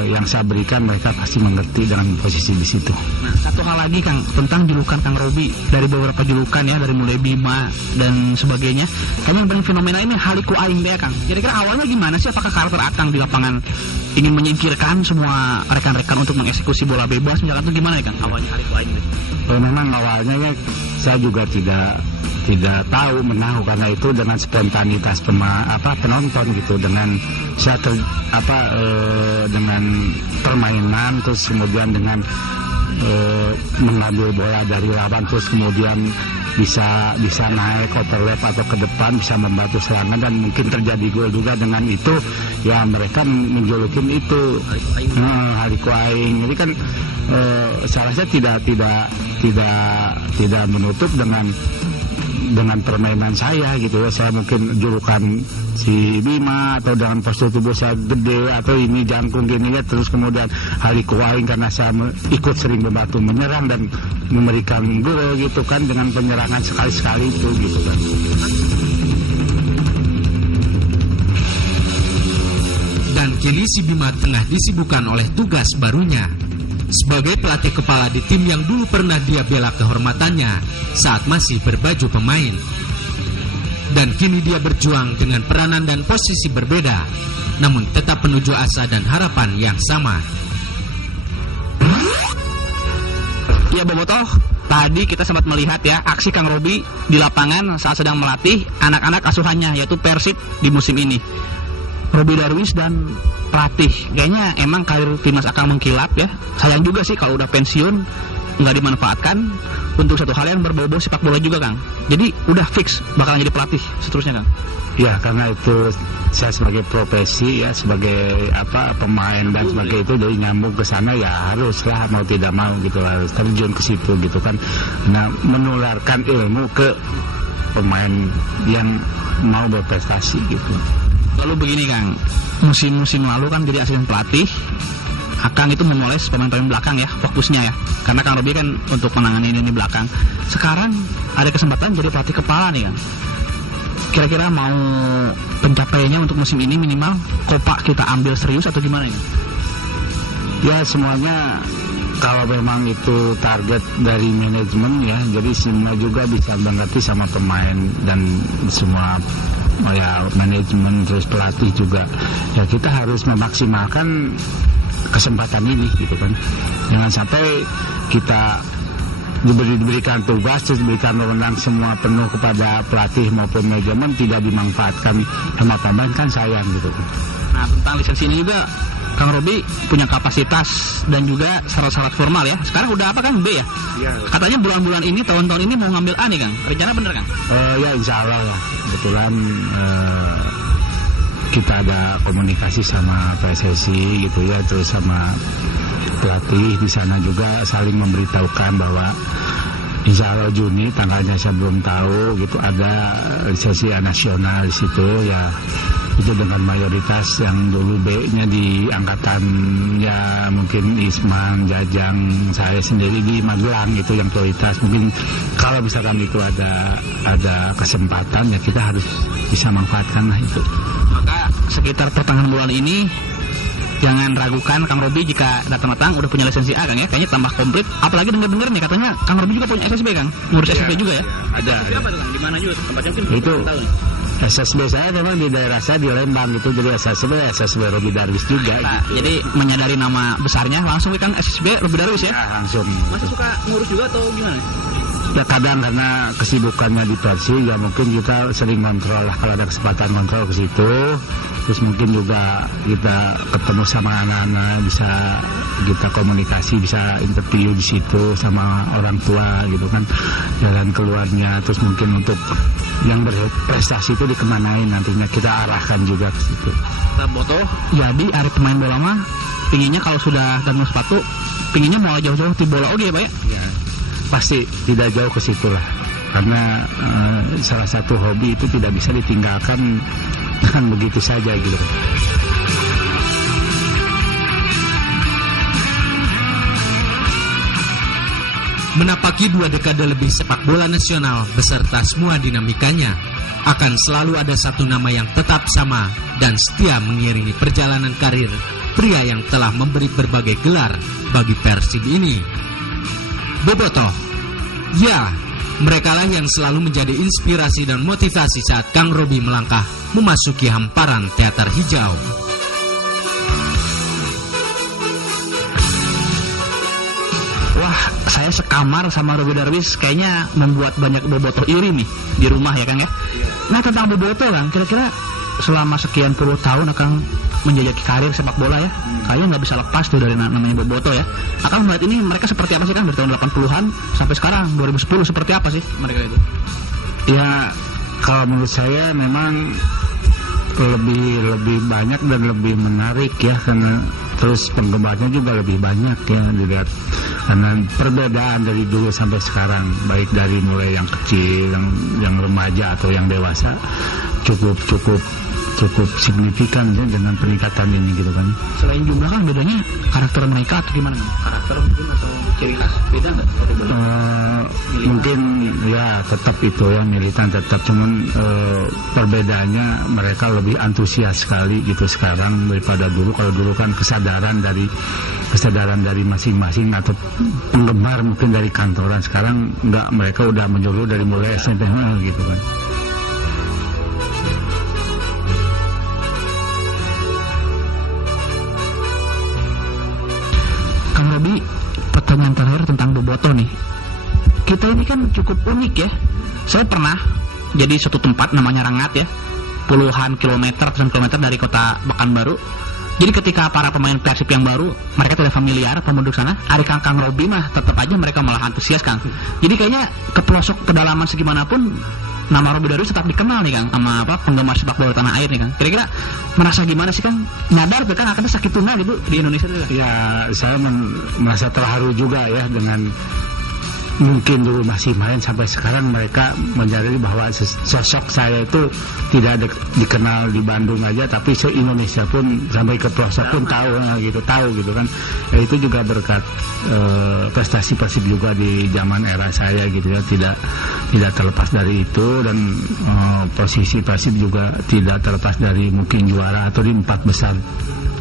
yang saya berikan, mereka pasti mengerti dengan posisi di situ. Nah, satu hal lagi, Kang, tentang julukan Kang Robi. Dari beberapa julukan ya, dari mulai Bima dan sebagainya, kayaknya yang paling fenomenal ini Haliku Aing ya, Kang. Kira-kira awalnya gimana sih? Apakah karakter Akang di lapangan ingin menyingkirkan semua rekan-rekan untuk mengeksekusi bola bebas misalkan, itu gimana ya, Kang, awalnya Haliku Aing? Memang awalnya ya saya juga tidak tahu menahu, karena itu dengan spontanitas penonton gitu, dengan dengan permainan, terus kemudian dengan mengambil bola dari lawan, terus kemudian bisa naik overlap atau ke depan, bisa membantu serangan, dan mungkin terjadi gol juga dengan itu ya. Mereka menjulukin itu Haliku Aing. Jadi kan saya rasa tidak menutup dengan permainan saya gitu ya. Saya mungkin julukan si Bima atau dengan postur tubuh saya gede atau ini jangkung gini ya, terus kemudian Haliku Aing karena saya ikut sering membantu menyerang dan memberikan gol gitu kan, dengan penyerangan sekali-sekali itu gitu kan. Dan kini si Bima tengah disibukkan oleh tugas barunya sebagai pelatih kepala di tim yang dulu pernah dia bela kehormatannya saat masih berbaju pemain. Dan kini dia berjuang dengan peranan dan posisi berbeda, namun tetap menuju asa dan harapan yang sama. Ya, Bobotoh, Tadi kita sempat melihat ya aksi Kang Robi di lapangan saat sedang melatih anak-anak asuhannya yaitu Persib di musim ini. Robi Darwis dan pelatih. Kayaknya emang karir timnas akan mengkilap ya. Sayang juga sih kalau udah pensiun nggak dimanfaatkan untuk satu hal yang berbau-bau sepak bola juga, Kang. Jadi udah fix bakalan jadi pelatih seterusnya, Kang. Ya, karena itu saya sebagai profesi ya, sebagai pemain dan sebagai itu dari nyambung ke sana ya haruslah mau tidak mau gitu, harus terjun ke situ gitu kan. Nah, menularkan ilmu ke pemain yang mau berprestasi gitu. Lalu begini, Kang, musim-musim lalu kan jadi asisten pelatih, Akang itu memoles pemain-pemain belakang ya, fokusnya ya. Karena Kang Robi kan untuk menangani ini belakang. Sekarang ada kesempatan jadi pelatih kepala nih, Kang. Kira-kira mau pencapaiannya untuk musim ini minimal Copa kita ambil serius atau gimana ya? Ya semuanya kalau memang itu target dari manajemen ya, jadi semua juga bisa mengerti sama pemain dan semua ya manajemen terus pelatih juga. Ya kita harus memaksimalkan kesempatan ini gitu kan. Jangan sampai kita diberikan tugas terus diberikan wewenang semua penuh kepada pelatih maupun manajemen tidak dimanfaatkan sama pemain, kan sayang gitu. Nah, tentang lisensi ini juga Kang Robi punya kapasitas dan juga syarat-syarat formal ya. Sekarang udah apa, Kang? B ya? Iya. Katanya bulan-bulan ini, tahun-tahun ini mau ngambil A nih, Kang. Rencana bener, Kang? Ya insya Allah ya. Kebetulan kita ada komunikasi sama PSSI gitu ya, terus sama pelatih di sana juga saling memberitahukan bahwa insya Allah Juni, tanggalnya saya belum tahu gitu, ada sesi nasional di situ ya, itu dengan mayoritas yang dulu B-nya di angkatan ya mungkin Isman, Jajang, saya sendiri di Magelang itu yang prioritas. Mungkin kalau misalkan itu ada kesempatan ya kita harus bisa manfaatkan lah itu. Maka sekitar pertengahan bulan ini jangan ragukan Kang Robi jika datang-datang udah punya lisensi A, Kang ya. Kayaknya tambah komplit. Apalagi dengar-dengar nih katanya Kang Robi juga punya SSB, Kang. Ngurus SSB juga ya? Ada. Apa tuh, Kang? Di mana juga tempatnya mungkin itu tahu nih. SSB saya memang di daerah saya di Lembang gitu. Jadi SSB Robi Darwis juga nah, gitu. Jadi menyadari nama besarnya langsung Kang SSB Robi Darwis ya? Ya langsung. Masih suka ngurus juga atau gimana? Ya kadang karena kesibukannya di Persib ya mungkin kita sering kontrol lah, kalau ada kesempatan kontrol ke situ. Terus mungkin juga kita ketemu sama anak-anak, bisa kita komunikasi, bisa interview di situ sama orang tua gitu kan, jalan keluarnya. Terus mungkin untuk yang berprestasi itu dikemanain nantinya kita arahkan juga ke situ. Kita boto jadi hari pemain bola mah pinginnya kalau sudah danau sepatu pinginnya mau jauh-jauh di bola oke ya, Pak ya? Ya, pasti tidak jauh ke situ lah. Karena salah satu hobi itu tidak bisa ditinggalkan dengan begitu saja gitu. Menapaki 2 dekade lebih sepak bola nasional beserta semua dinamikanya, akan selalu ada satu nama yang tetap sama dan setia mengiringi perjalanan karir pria yang telah memberi berbagai gelar bagi Persib ini. Bobotoh. Ya, merekalah yang selalu menjadi inspirasi dan motivasi saat Kang Robi melangkah memasuki hamparan teater hijau. Wah, saya sekamar sama Robi Darwis kayaknya membuat banyak bobotoh iri nih di rumah ya, Kang ya. Nah, tentang bobotoh, Kang, kira-kira selama sekian puluh tahun Akang menjajaki karir sepak bola ya, kayaknya nggak bisa lepas tuh dari namanya bobotoh ya. Akang melihat ini mereka seperti apa sih, Kang, dari tahun 80-an sampai sekarang 2010 seperti apa sih mereka itu? Ya, kalau menurut saya memang lebih banyak dan lebih menarik ya, karena terus penggemarnya juga lebih banyak ya dilihat, karena perbedaan dari dulu sampai sekarang, baik dari mulai yang kecil, yang remaja atau yang dewasa, cukup signifikan ya dengan peningkatan ini gitu kan. Selain jumlah, kan bedanya karakter mereka atau gimana? Karakter mungkin atau ciri khas beda nggak? Mungkin ya tetap itu ya, militan tetap, cuman perbedaannya mereka lebih antusias sekali gitu sekarang daripada dulu. Kalau dulu kan kesadaran dari masing-masing atau penggemar mungkin dari kantoran, sekarang enggak, mereka udah menyuruh dari mulai SMP gitu kan. Kang Robi, pertanyaan terakhir tentang bobotoh nih. kita ini kan cukup unik ya. Saya pernah jadi suatu tempat namanya Rengat ya, puluhan kilometer, ratusan kilometer dari kota Pekanbaru. Jadi ketika para pemain Persib yang baru, mereka tidak familiar penduduk sana, ada Kang Robi mah tetap aja mereka malah antusias Kang. Jadi kayaknya ke pelosok pedalaman segimanapun nama Robi Darwis tetap dikenal nih Kang sama penggemar sepak bola tanah air nih Kang. Kira-kira merasa gimana sih Kang? Nyadar tuh kan akan sakit tuna gitu di Indonesia tuh. Ya, saya merasa terharu juga ya dengan mungkin dulu masih main sampai sekarang mereka menyadari bahwa sosok saya itu tidak dikenal di Bandung aja, tapi se-Indonesia pun sampai ke pelosok pun tahu gitu kan. Ya, itu juga berkat prestasi Persib juga di zaman era saya gitu ya, tidak terlepas dari itu, dan posisi Persib juga tidak terlepas dari mungkin juara atau di 4 besar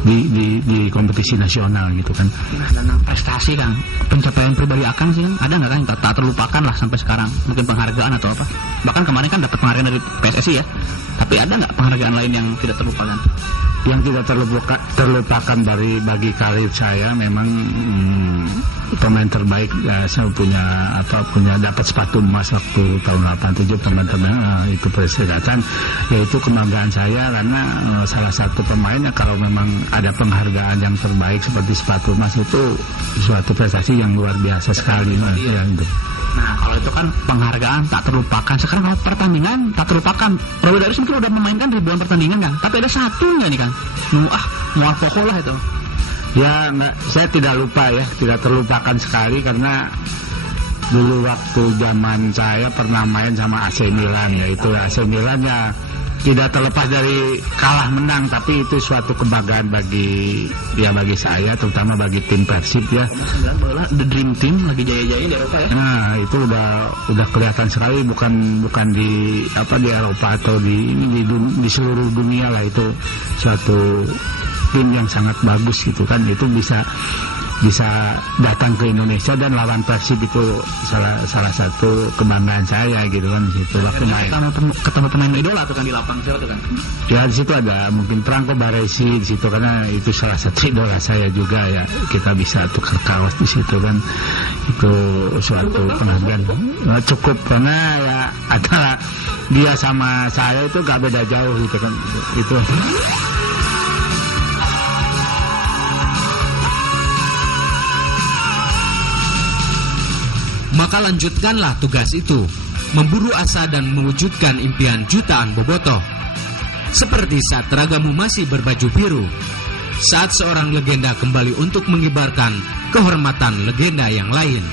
di kompetisi nasional gitu kan. Nah, dan prestasi Kang, pencapaian pribadi Akang sih Kang, ada nggak Kang yang tak terlupakan lah sampai sekarang? Mungkin penghargaan atau apa? Bahkan kemarin kan dapat penghargaan dari PSSI ya. Tapi ada nggak penghargaan lain yang tidak terlupakan? Yang tidak terlupakan bagi karir saya memang pemain terbaik ya, saya punya dapat sepatu emas waktu tahun 87 pemain terbaik itu Perserikatan, yaitu kebanggaan saya karena salah satu pemainnya kalau memang ada penghargaan yang terbaik seperti sepatu emas itu suatu prestasi yang luar biasa sekali ya, itu. Nah, kalau itu kan penghargaan tak terlupakan. Sekarang kalau pertandingan tak terlupakan. Robi Darwis mungkin udah memainkan ribuan pertandingan Kang, tapi ada satu nggak nih Kang? Mual pokok lah itu. Ya, saya tidak lupa ya, tidak terlupakan sekali karena dulu waktu zaman saya pernah main sama AC Milan, yaitu AC Milan ya tidak terlepas dari kalah menang, tapi itu suatu kebanggaan bagi saya, terutama bagi tim Persib ya. The Dream Team lagi jaya-jaya di Eropa ya. Nah, itu udah kelihatan sekali, bukan di Eropa atau di seluruh dunia lah, itu suatu tim yang sangat bagus gitu kan. Itu bisa datang ke Indonesia dan lawan Persib, itu salah satu kebanggaan saya gitu kan di situ waktu main. Ketemu pemain idola tuh kan di lapang situ kan. Ya, di situ ada mungkin Franco Baresi di situ karena itu salah satu idola saya juga ya. Kita bisa tukar kaos di situ kan. Itu suatu penghargaan cukup karena ya antara dia sama saya itu gak beda jauh gitu kan. Itu maka lanjutkanlah tugas itu, memburu asa dan mewujudkan impian jutaan bobotoh. Seperti saat ragamu masih berbaju biru, saat seorang legenda kembali untuk mengibarkan kehormatan legenda yang lain.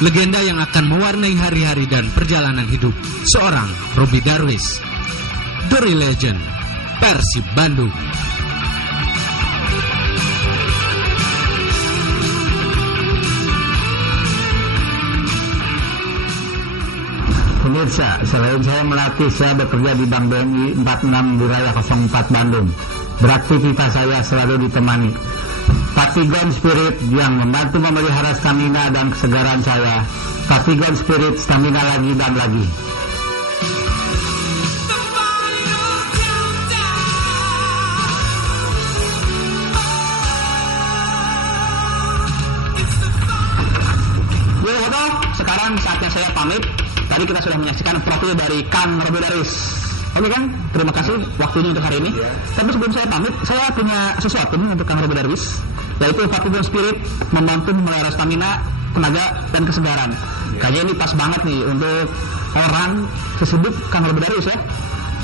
Legenda yang akan mewarnai hari-hari dan perjalanan hidup seorang Robi Darwis. The Real Legend, Persib Bandung. Pemirsa, selain saya melatih, saya bekerja di Bank BNI 46 Buraya 04 Bandung. Beraktivitas saya selalu ditemani Patigon Spirit yang membantu memelihara stamina dan kesegaran saya. Patigon Spirit, stamina lagi dan lagi. Sekarang saatnya saya pamit. Tadi kita sudah menyaksikan profil dari Kang Robi Darwis. Oke Kang, terima kasih waktunya untuk hari ini. Tapi sebelum saya pamit, saya punya sesuatu nih untuk Kang Robi Darwis, yaitu Patigon Spirit membantu memelihara stamina, tenaga, dan kesegaran. Kayaknya ini pas banget nih untuk orang sesibuk Kang Robi Darwis ya.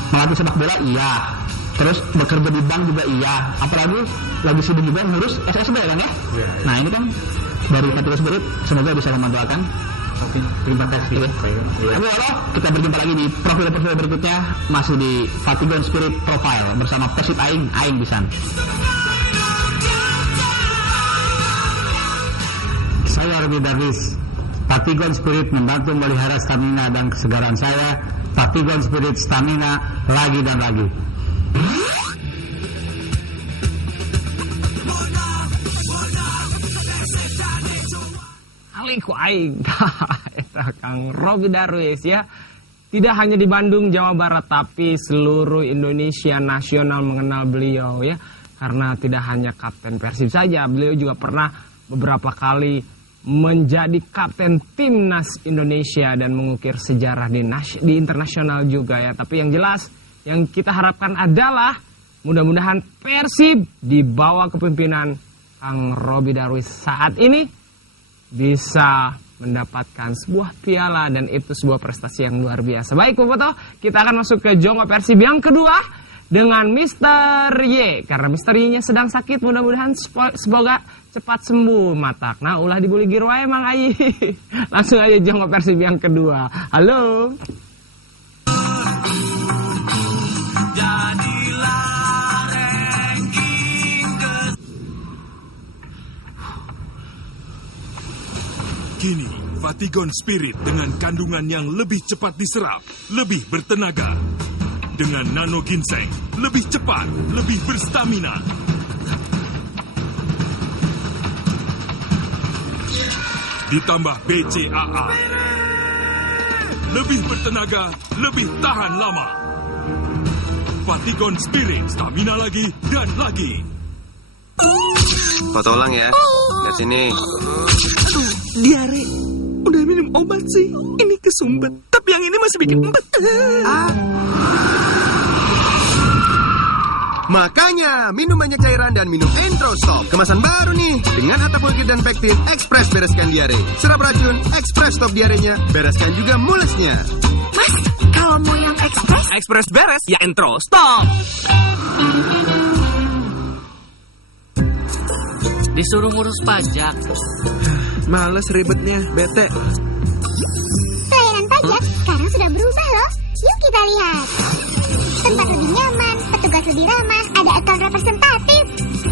Melatih sepak bola iya, terus bekerja di bank juga iya, apalagi lagi sibuk juga ngurus SSB kan ya. Nah ini kan dari Patigon Spirit, semoga bisa membantu. Oke, terima kasih. Lalu kita berjumpa lagi di profil-profil berikutnya, masih di Patigon Spirit Profile bersama Persib Aing Pisan. Saya Robi Darwis. Patigon Spirit membantu memelihara stamina dan kesegaran saya. Patigon Spirit, stamina lagi dan lagi. Ku aing Kang Robi Darwis ya. Tidak hanya di Bandung, Jawa Barat, tapi seluruh Indonesia nasional mengenal beliau ya. Karena tidak hanya kapten Persib saja, beliau juga pernah beberapa kali menjadi kapten timnas Indonesia dan mengukir sejarah di internasional juga ya. Tapi yang jelas yang kita harapkan adalah mudah-mudahan Persib di bawah kepemimpinan Kang Robby Darwis saat ini bisa mendapatkan sebuah piala dan itu sebuah prestasi yang luar biasa. Baik Bobotoh, kita akan masuk ke jongkok Persib yang kedua dengan Mr. Y. Karena Mr. Y-nya sedang sakit, mudah-mudahan semoga cepat sembuh matak. Nah, ulah dibuli giru wae Mang Ayi. Langsung aja jongkok Persib yang kedua. Halo. Kini, Vatigon Spirit dengan kandungan yang lebih cepat diserap, lebih bertenaga. Dengan Nano Ginseng, lebih cepat, lebih berstamina. Ditambah BCAA. Lebih bertenaga, lebih tahan lama. Vatigon Spirit, stamina lagi dan lagi. Foto ulang ya. Lihat sini. Aduh, diare. Udah minum obat sih. Ini kesumbet. Tapi yang ini masih bikin empet. Makanya, minum banyak cairan dan minum Entrostop. Kemasan baru nih. Dengan Atapulgit dan Pektin, Express bereskan diare. Serap racun, Express stop diarenya. Bereskan juga mulesnya. Mas, kalau mau yang Express? Express beres, ya Entrostop. Disuruh ngurus pajak. Males ribetnya, bete. Pelayanan pajak sekarang sudah berubah loh. Yuk kita lihat. Tempat lebih nyaman, petugas lebih ramah, ada akun representatif.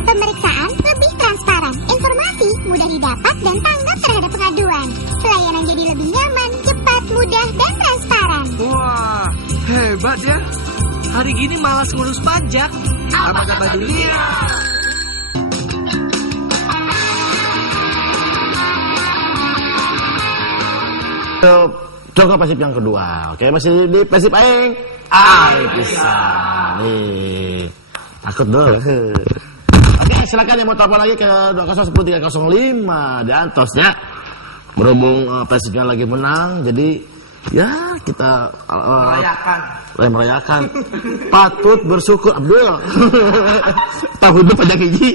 Pemeriksaan lebih transparan, informasi mudah didapat dan tanggap terhadap pengaduan. Pelayanan jadi lebih nyaman, cepat, mudah, dan transparan. Wah, hebat ya. Hari gini malas ngurus pajak. Apa kata dunia? Jongkok Persib yang kedua. Oke, masih di Persib Aing. Pisah. Nih. Takut dong. Oke, silakan yang mau telepon lagi ke 2010305 di Antosnya. Berhubung Persibnya lagi menang, jadi ya kita merayakan. Patut bersyukur Abdul. Tahu itu pajak hiji.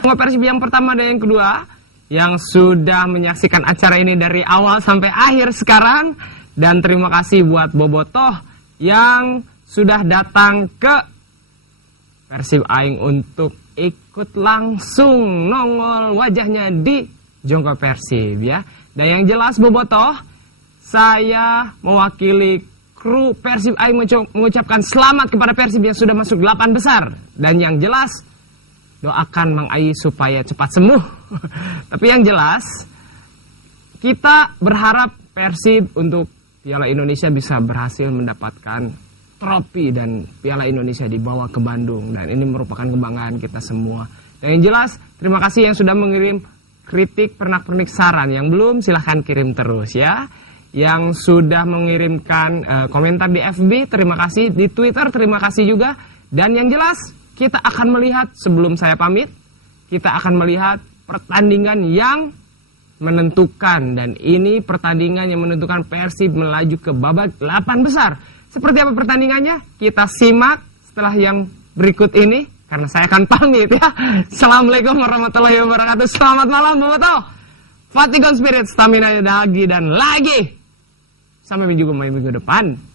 Persib yang pertama dan yang kedua yang sudah menyaksikan acara ini dari awal sampai akhir sekarang. Dan terima kasih buat Bobotoh yang sudah datang ke Persib Aing untuk ikut langsung nongol wajahnya di Jongkok Persib ya. Dan yang jelas Bobotoh, saya mewakili kru Persib Aing mengucapkan selamat kepada Persib yang sudah masuk 8 besar. Dan yang jelas doakan Mang Ayi supaya cepat sembuh. Tapi yang jelas kita berharap Persib untuk Piala Indonesia bisa berhasil mendapatkan trofi dan Piala Indonesia dibawa ke Bandung. Dan ini merupakan kebanggaan kita semua. Dan yang jelas terima kasih yang sudah mengirim kritik, pernak-pernik, saran. Yang belum silahkan kirim terus ya. Yang sudah mengirimkan komentar di FB terima kasih. Di Twitter terima kasih juga. Dan yang jelas kita akan melihat, sebelum saya pamit, kita akan melihat pertandingan yang menentukan. Dan ini pertandingan yang menentukan Persib melaju ke babak 8 besar. Seperti apa pertandingannya? Kita simak setelah yang berikut ini. Karena saya akan pamit ya. Assalamualaikum warahmatullahi wabarakatuh. Selamat malam Bobotoh. Vatigon Spirit, stamina lagi dan lagi. Sampai minggu depan.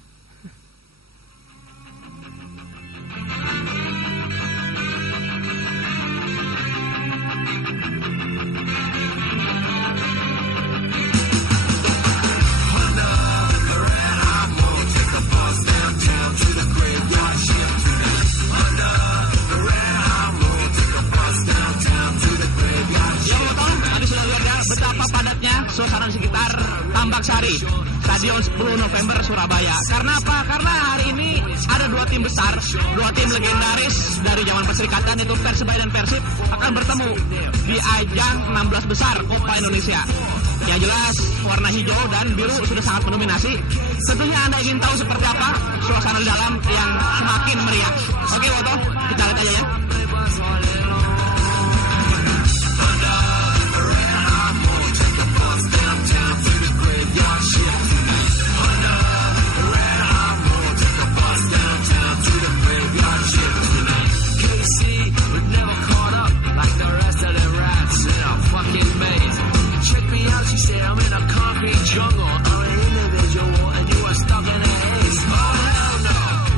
Suasana di sekitar Tambak Sari, Stadion 10 November Surabaya. Karena apa? Karena hari ini ada dua tim besar, dua tim legendaris dari zaman Perserikatan, yaitu Persebaya dan Persib akan bertemu di ajang 16 besar Copa Indonesia. Yang jelas warna hijau dan biru sudah sangat mendominasi. Tentunya Anda ingin tahu seperti apa suasana dalam yang semakin meriah. Oke, Bobotoh, kita lihat aja ya.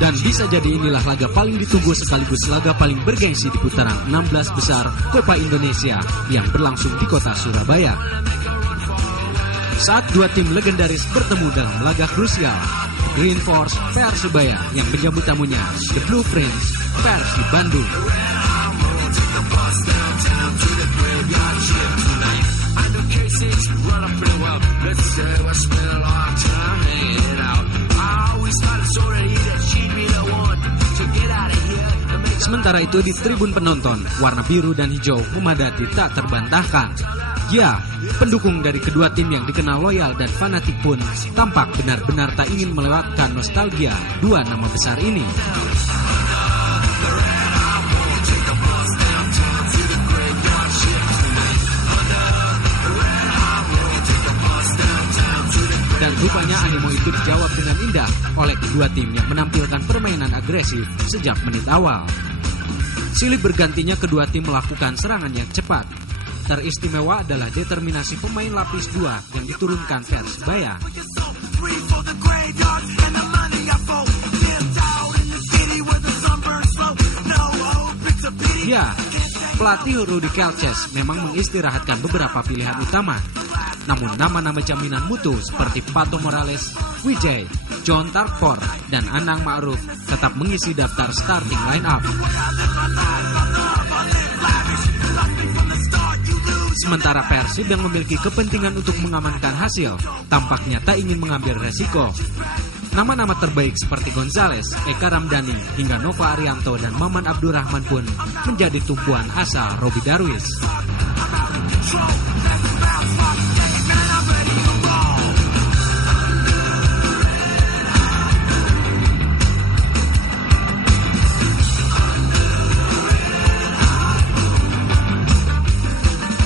Dan bisa jadi inilah laga paling ditunggu sekaligus laga paling bergengsi di putaran 16 besar Copa Indonesia yang berlangsung di kota Surabaya. Saat dua tim legendaris bertemu dalam laga krusial, Green Force Persebaya yang menjamu tamunya The Blueprints Persib Bandung. Sementara itu di tribun penonton, warna biru dan hijau memadati tak terbantahkan. Ya, pendukung dari kedua tim yang dikenal loyal dan fanatik pun tampak benar-benar tak ingin melewatkan nostalgia dua nama besar ini. Dan rupanya animo itu dijawab dengan indah oleh kedua tim yang menampilkan permainan agresif sejak menit awal. Silih bergantinya kedua tim melakukan serangan yang cepat. Teristimewa adalah determinasi pemain lapis 2 yang diturunkan Persebaya. Ya, pelatih Rudi Kelces memang mengistirahatkan beberapa pilihan utama. Namun nama-nama jaminan mutu seperti Pato Morales, Wijay, John Tarkor, dan Anang Ma'ruf tetap mengisi daftar starting line-up. Sementara Persib yang memiliki kepentingan untuk mengamankan hasil, tampaknya tak ingin mengambil resiko. Nama-nama terbaik seperti Gonzales, Eka Ramdhani, hingga Nova Arianto dan Maman Abdurrahman pun menjadi tumpuan asa Robi Darwis.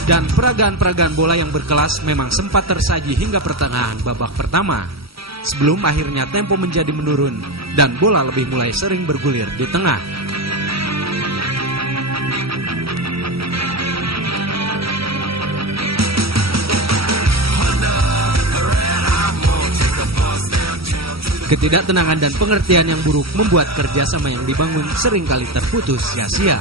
Dan peragaan-peragaan bola yang berkelas memang sempat tersaji hingga pertengahan babak pertama. Sebelum akhirnya tempo menjadi menurun dan bola lebih mulai sering bergulir di tengah. Ketidaktenangan dan pengertian yang buruk membuat kerjasama yang dibangun seringkali terputus sia-sia.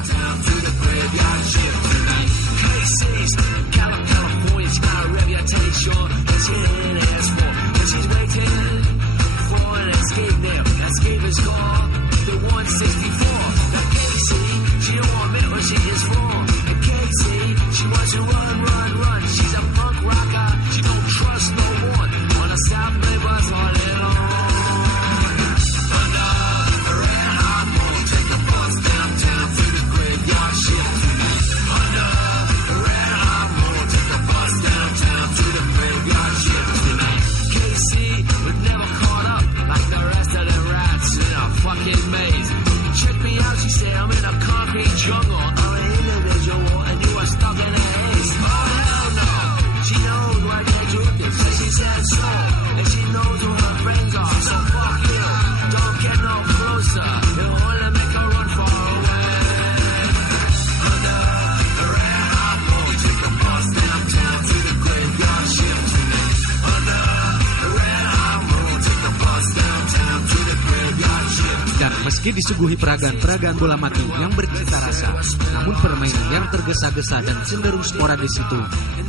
Meski disuguhi peragaan-peragaan bola mati yang bercita rasa, namun permainan yang tergesa-gesa dan cenderung sporadis itu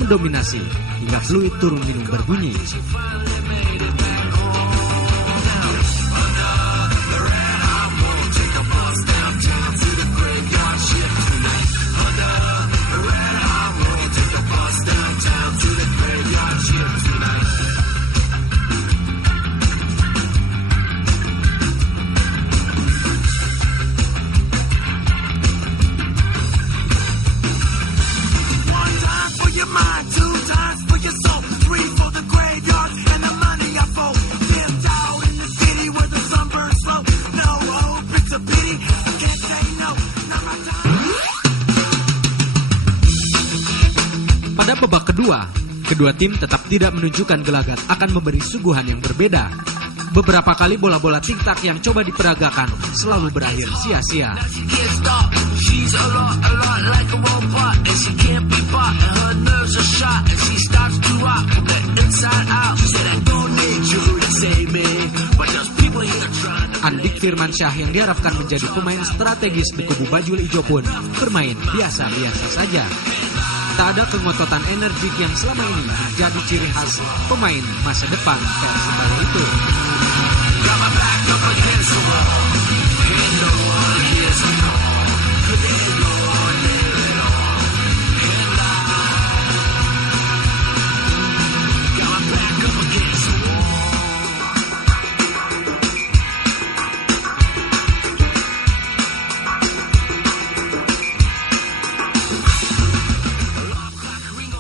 mendominasi hingga fluid turun minum berbunyi. Pada babak kedua tim tetap tidak menunjukkan gelagat akan memberi suguhan yang berbeda. Beberapa kali bola-bola tik-tak yang coba diperagakan selalu berakhir sia-sia. Firmansyah yang diharapkan menjadi pemain strategis di kubu bajul ijo pun bermain biasa-biasa saja. Tak ada kengototan energik yang selama ini jadi ciri khas pemain masa depan Persibaya itu.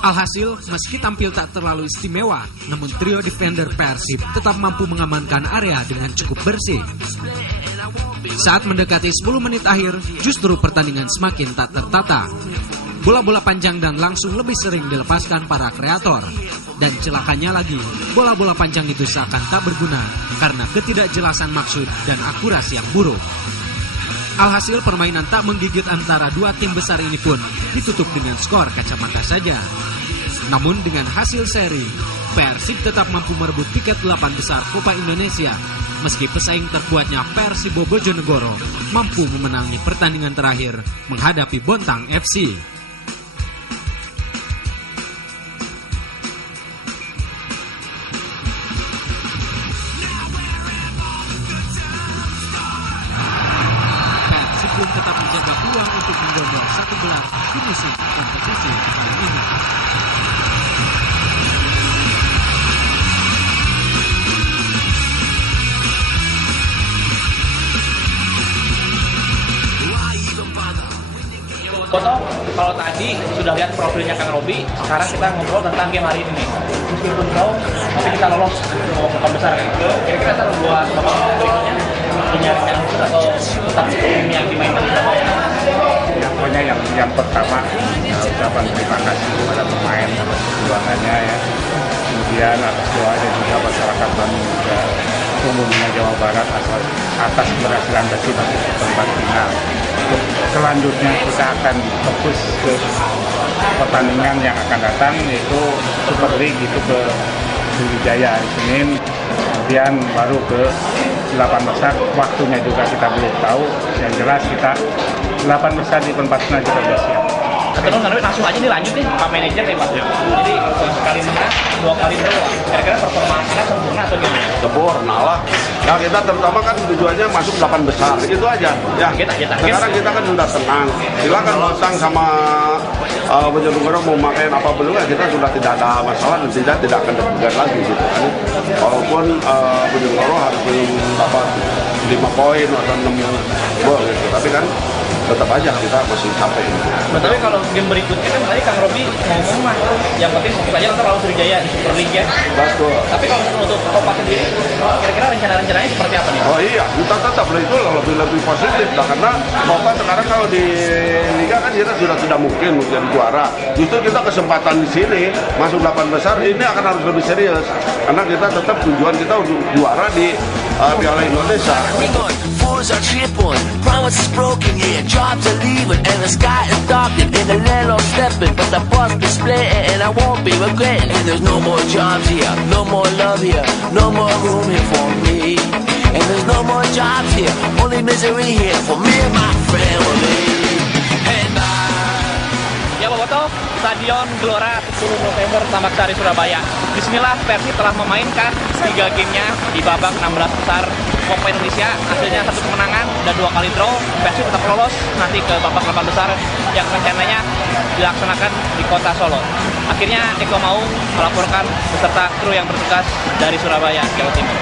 Alhasil, meski tampil tak terlalu istimewa, namun trio defender Persib tetap mampu mengamankan area dengan cukup bersih. Saat mendekati 10 menit akhir, justru pertandingan semakin tak tertata. Bola-bola panjang dan langsung lebih sering dilepaskan para kreator. Dan celakanya lagi, bola-bola panjang itu seakan tak berguna karena ketidakjelasan maksud dan akurasi yang buruk. Alhasil permainan tak menggigit antara dua tim besar ini pun ditutup dengan skor kacamata saja. Namun dengan hasil seri, Persib tetap mampu merebut tiket 8 besar Copa Indonesia meski pesaing terkuatnya Persibo Bojonegoro mampu memenangi pertandingan terakhir menghadapi Bontang FC. Tetap menjaga peluang untuk menggondol satu gelar di musim kompetisi kali ini. Foto, kalau tadi sudah lihat profilnya Kang Robi, sekarang kita ngobrol tentang game hari ini nih. Meskipun jauh, tapi kita lolos ke Copa besar. Kira-kira taruh buat babak berikutnya punya rencana khusus atau tetap tim yang dimainkan di Surabaya? Ya, pokoknya yang pertama ucapan terima kasih kepada pemain atas perjuangannya ya. Kemudian atas doanya juga masyarakat Bandung juga umumnya Jawa Barat atas keberhasilan Persib di perempat final. Untuk selanjutnya kita akan fokus ke pertandingan yang akan datang yaitu Super League itu ke Sriwijaya hari Senin. Kemudian baru ke 8 besar, waktunya juga kita belum tahu. Yang jelas kita 8 besar di perempat final juga sudah siap. Terus langsung aja dilanjut nih Pak Manajer nih Pak. Jadi sekali menang, 2 kali draw. Kira-kira performa kita sempurna atau gimana? Sempurna lah. Ya kita terutama kan tujuannya masuk 8 besar, itu aja. Ya. Sekarang kita kan sudah tenang. Silakan Bontang sama Bojonegoro mau makan apa belum ya kita sudah tidak ada masalah dan tidak akan deg-degan lagi gitu kan. Walaupun Bojonegoro harus belum dapat 5 poin atau 6 gol gitu, tapi kan tetap aja kita masih capek. Tapi kalau game berikutnya kan tadi Kang Robi ngomong mah yang penting fokus aja nanti lawan Sriwijaya di Super League ya. Betul. Tapi kalau untuk Copa sendiri, kira-kira rencana-rencananya seperti apa nih? Oh iya, kita tetap itu lebih positif lah karena Copa sekarang kalau di Liga kan kita sudah tidak mungkin menjadi juara. Justru kita kesempatan di sini masuk 8 besar ini akan harus lebih serius karena kita tetap tujuan kita untuk juara di Piala Indonesia. Fools are tripping, promises broken, yeah, jobs are leaving, and the sky is darkening, and the landlord's stepping, but the bus is splitting, and I won't be regretting. And there's no more jobs here, no more love here, no more room here for me. And there's no more jobs here, only misery here for me and my family. Ya Boboto, Stadion Gelora 10 November Tambak Sari Surabaya. Disinilah Persib telah memainkan 3 gamenya di babak 16 besar Copa Indonesia. Hasilnya 1 kemenangan dan 2 kali draw. Persib tetap lolos nanti ke babak 8 besar yang rencananya dilaksanakan di kota Solo. Akhirnya Eko Maung melaporkan beserta kru yang bertugas dari Surabaya, Jawa Timur.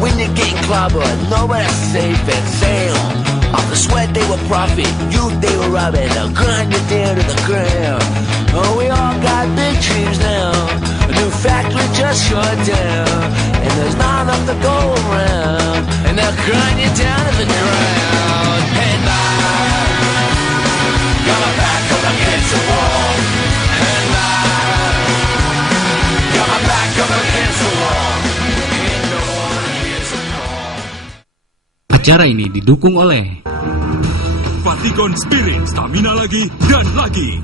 When you're getting clobbered, nobody's safe and sound. Off the sweat they were profit, youth they were robbing. They'll grind you down to the ground. Oh, we all got big dreams now. A new factory just shut down, and there's not enough to go around. And they'll grind you down to the ground. And Acara ini didukung oleh Fatigon Spirit, stamina lagi dan lagi.